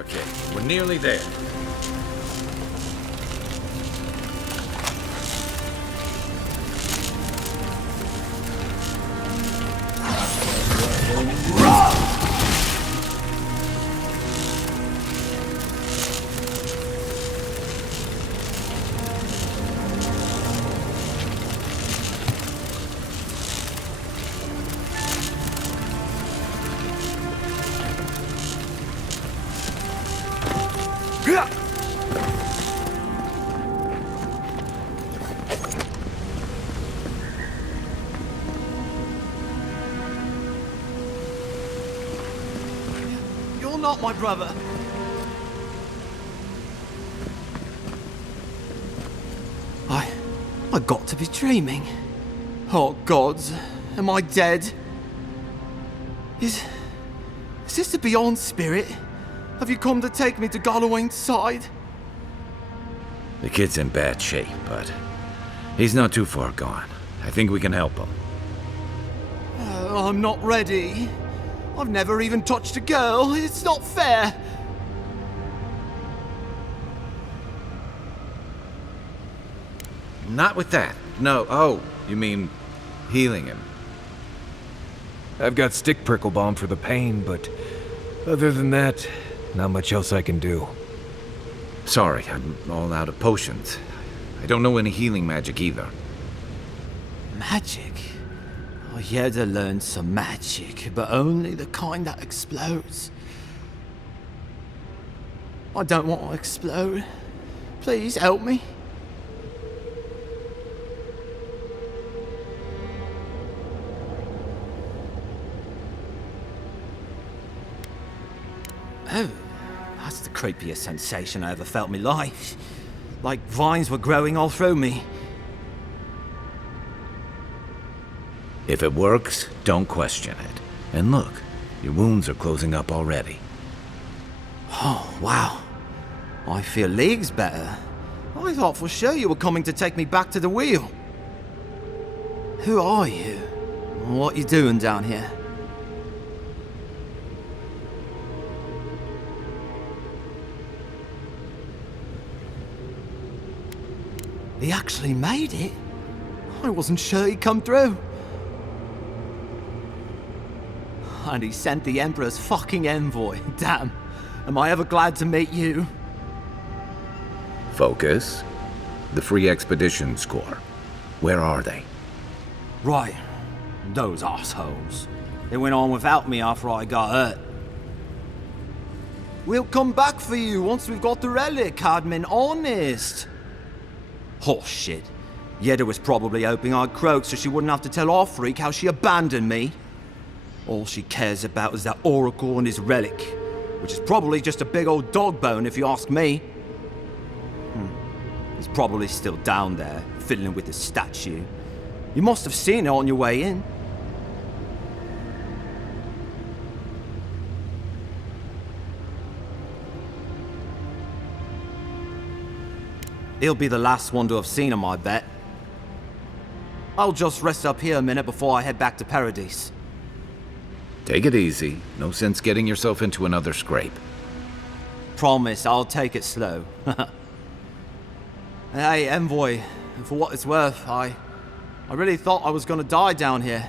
Okay, we're nearly there. not my brother. I got to be dreaming. Oh gods, am I dead? Is this the beyond spirit? Have you come to take me to Galloway's side? The kid's in bad shape, but he's not too far gone. I think we can help him. I'm not ready. I've never even touched a girl. It's not fair. Not with that. No. Oh, you mean healing him? I've got stick prickle balm for the pain, but other than that, not much else I can do. Sorry, I'm all out of potions. I don't know any healing magic either. Magic? I had to learn some magic, but only the kind that explodes. I don't want to explode. Please help me. Oh, that's the creepiest sensation I ever felt in my life. Like vines were growing all through me. If it works, don't question it. And look, your wounds are closing up already. Oh, wow. I feel leagues better. I thought for sure you were coming to take me back to the wheel. Who are you? What you doing down here? He actually made it. I wasn't sure he'd come through. And he sent the Emperor's fucking envoy. Damn. Am I ever glad to meet you? Focus. The free expedition score. Where are they? Right. Those assholes. They went on without me after I got hurt. We'll come back for you once we've got the relic, admin. Honest. Horse shit. Yeda was probably hoping I'd croak so she wouldn't have to tell our freak how she abandoned me. All she cares about is that Oracle and his relic, which is probably just a big old dog bone if you ask me. He's probably still down there, fiddling with the statue. You must have seen it on your way in. He'll be the last one to have seen him, I bet. I'll just rest up here a minute before I head back to Paradise. Take it easy. No sense getting yourself into another scrape. Promise, I'll take it slow. Hey, Envoy, for what it's worth, I really thought I was gonna die down here.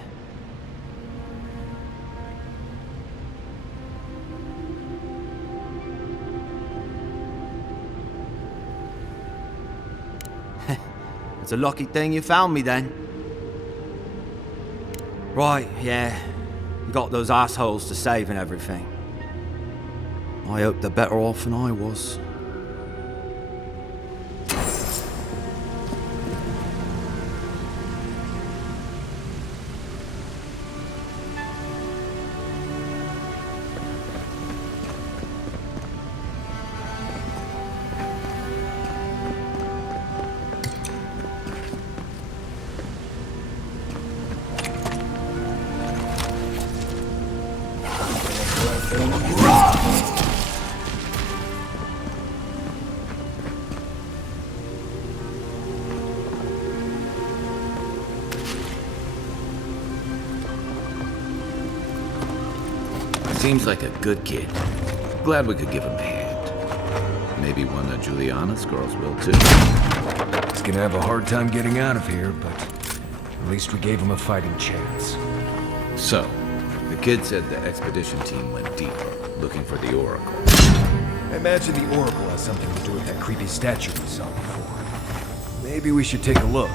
It's a lucky thing you found me then. Right, yeah. You got those assholes to save and everything. I hope they're better off than I was. Seems like a good kid. Glad we could give him a hand. Maybe one of Juliana's girls will too. He's gonna have a hard time getting out of here, but at least we gave him a fighting chance. So, the kid said the expedition team went deeper, looking for the Oracle. I imagine the Oracle has something to do with that creepy statue we saw before. Maybe we should take a look.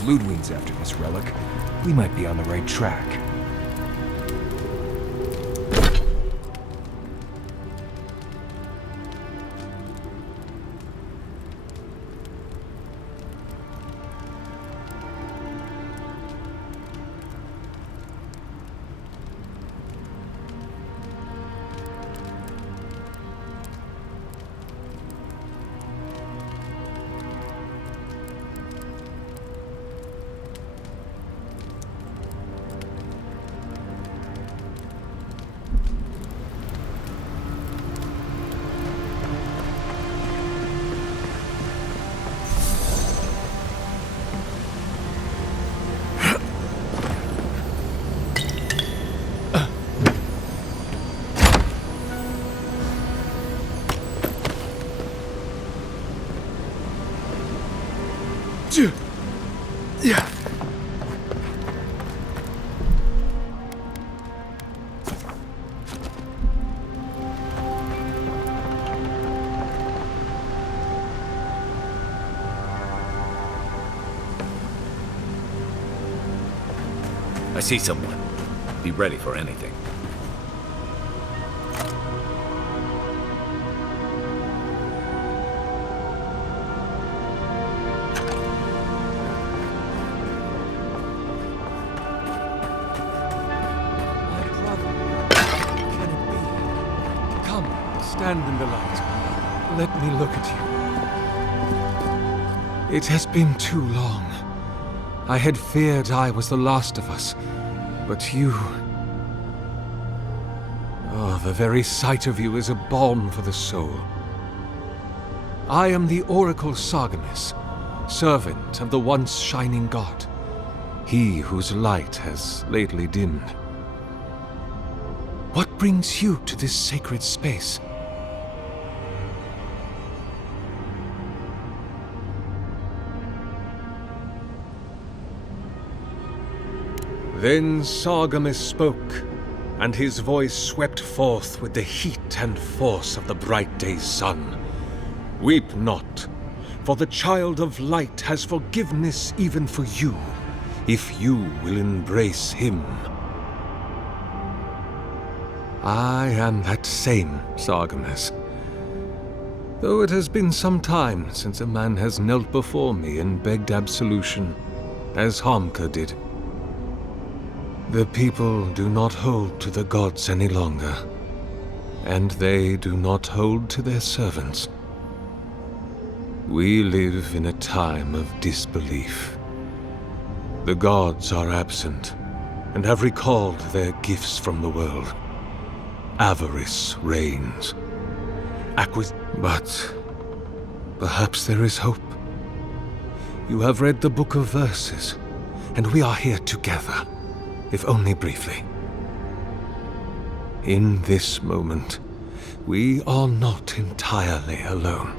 Floodwings after this relic, we might be on the right track. Yeah. I see someone. Be ready for anything. Stand in the light. Let me look at you. It has been too long. I had feared I was the last of us, but you... Oh, the very sight of you is a balm for the soul. I am the Oracle Sargamis, servant of the once shining god, he whose light has lately dimmed. What brings you to this sacred space? Then Sargamis spoke, and his voice swept forth with the heat and force of the bright day's sun. Weep not, for the child of light has forgiveness even for you, if you will embrace him. I am that same Sargamis, though it has been some time since a man has knelt before me and begged absolution, as Hamka did. The people do not hold to the gods any longer, and they do not hold to their servants. We live in a time of disbelief. The gods are absent, and have recalled their gifts from the world. Avarice reigns. But perhaps there is hope. You have read the Book of Verses, and we are here together, if only briefly. In this moment, we are not entirely alone.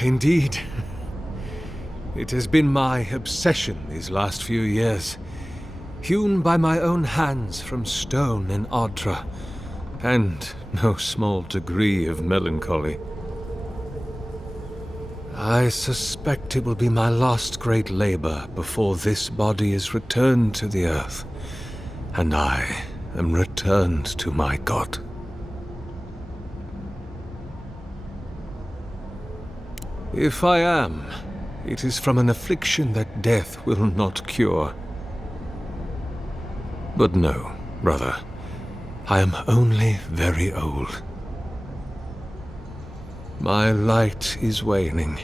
Indeed. It has been my obsession these last few years. Hewn by my own hands from stone in Ardra, and no small degree of melancholy. I suspect it will be my last great labor before this body is returned to the earth, and I am returned to my god. If I am, it is from an affliction that death will not cure. But no, brother, I am only very old. My light is waning.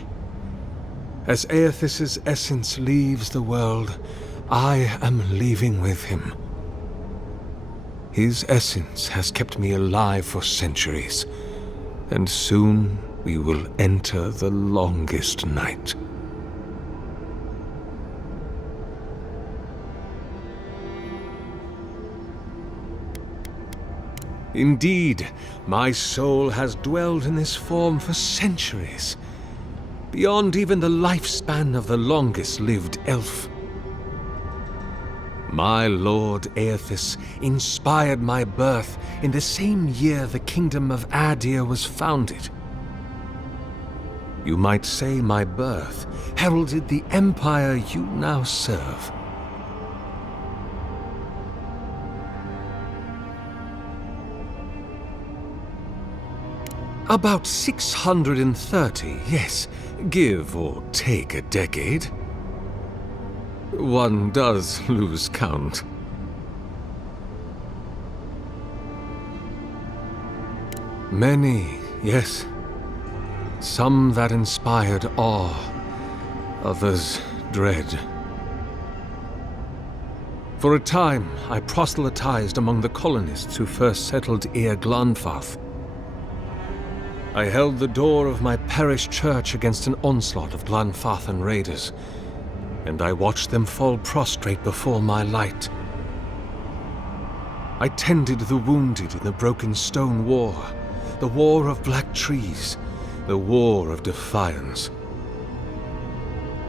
As Aethys' essence leaves the world, I am leaving with him. His essence has kept me alive for centuries, and soon we will enter the longest night. Indeed, my soul has dwelled in this form for centuries, beyond even the lifespan of the longest-lived elf. My lord Aethys inspired my birth in the same year the kingdom of Adir was founded. You might say my birth heralded the empire you now serve. About 630, yes, give or take a decade. One does lose count. Many, yes. Some that inspired awe, others dread. For a time, I proselytized among the colonists who first settled Ea Glanfath. I held the door of my parish church against an onslaught of Glanfathan raiders, and I watched them fall prostrate before my light. I tended the wounded in the Broken Stone War, the War of Black Trees, the War of Defiance,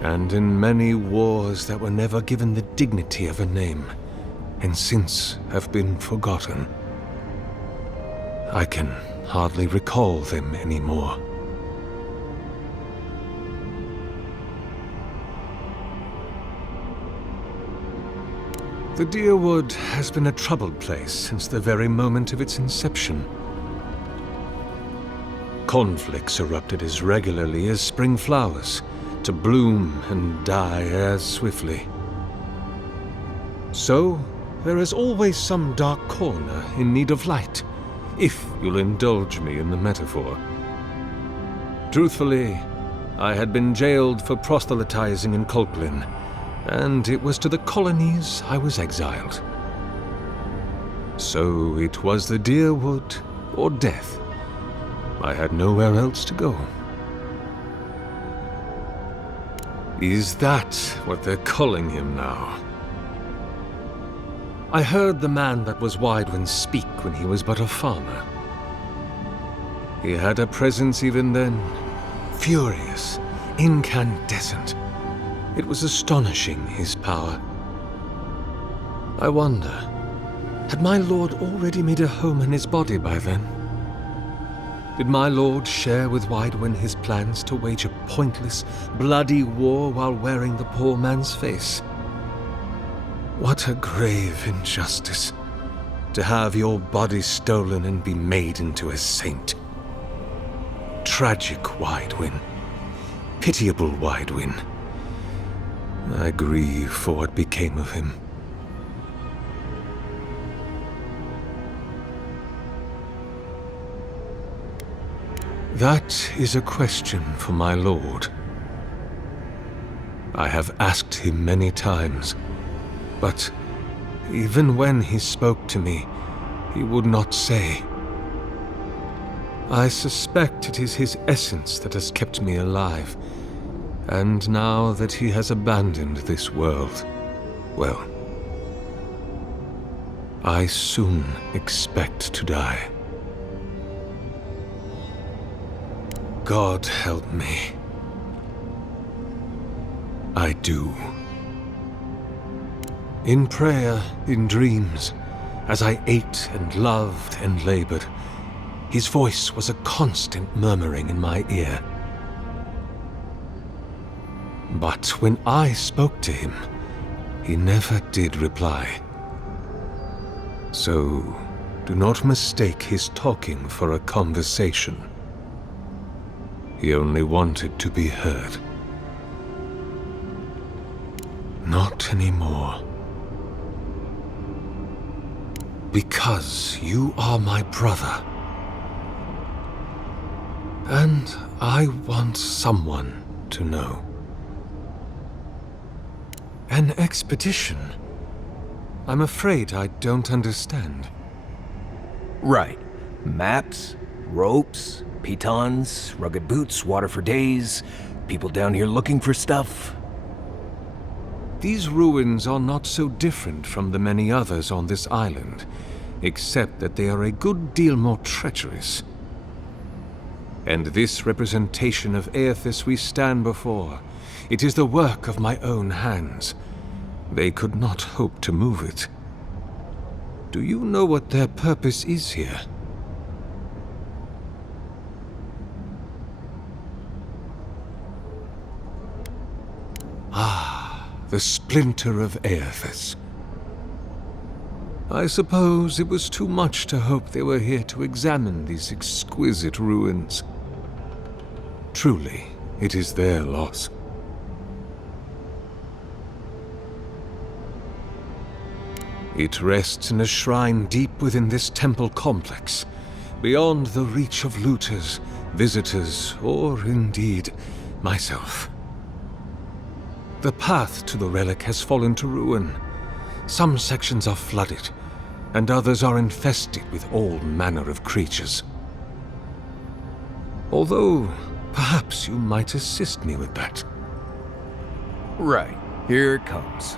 and in many wars that were never given the dignity of a name, and since have been forgotten. I can hardly recall them anymore. The Deerwood has been a troubled place since the very moment of its inception. Conflicts erupted as regularly as spring flowers, to bloom and die as swiftly. So, there is always some dark corner in need of light, if you'll indulge me in the metaphor. Truthfully, I had been jailed for proselytizing in Colplin, and it was to the colonies I was exiled. So it was the Deerwood or death. I had nowhere else to go. Is that what they're calling him now? I heard the man that was Widewin speak when he was but a farmer. He had a presence even then, furious, incandescent. It was astonishing, his power. I wonder, had my lord already made a home in his body by then? Did my lord share with Widewin his plans to wage a pointless, bloody war while wearing the poor man's face? What a grave injustice, to have your body stolen and be made into a saint. Tragic Widewin, pitiable Widewin. I grieve for what became of him. That is a question for my lord. I have asked him many times, but even when he spoke to me, he would not say. I suspect it is his essence that has kept me alive. And now that he has abandoned this world, well, I soon expect to die. God help me. I do. In prayer, in dreams, as I ate and loved and labored, his voice was a constant murmuring in my ear. But when I spoke to him, he never did reply. So, do not mistake his talking for a conversation. He only wanted to be heard. Not anymore. Because you are my brother. And I want someone to know. An expedition? I'm afraid I don't understand. Right. Maps, ropes, pitons, rugged boots, water for days, people down here looking for stuff. These ruins are not so different from the many others on this island, except that they are a good deal more treacherous. And this representation of Aethys we stand before, it is the work of my own hands. they could not hope to move it. Do you know what their purpose is here? Ah, the splinter of Aethys. I suppose it was too much to hope they were here to examine these exquisite ruins. Truly, it is their loss. It rests in a shrine deep within this temple complex, beyond the reach of looters, visitors, or indeed, myself. The path to the relic has fallen to ruin. Some sections are flooded, and others are infested with all manner of creatures. Although, perhaps you might assist me with that. Right, here it comes.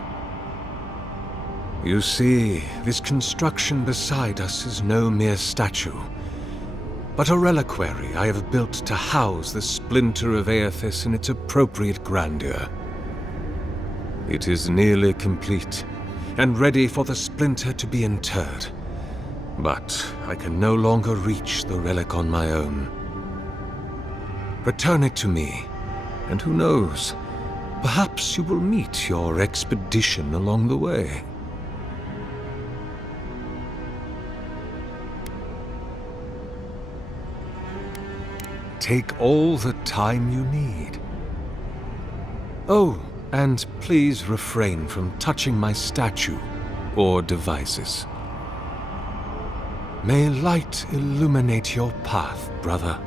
You see, this construction beside us is no mere statue, but a reliquary I have built to house the splinter of Aethys in its appropriate grandeur. It is nearly complete, and ready for the splinter to be interred. But I can no longer reach the relic on my own. Return it to me, and who knows, perhaps you will meet your expedition along the way. Take all the time you need. Oh, and please refrain from touching my statue or devices. May light illuminate your path, brother.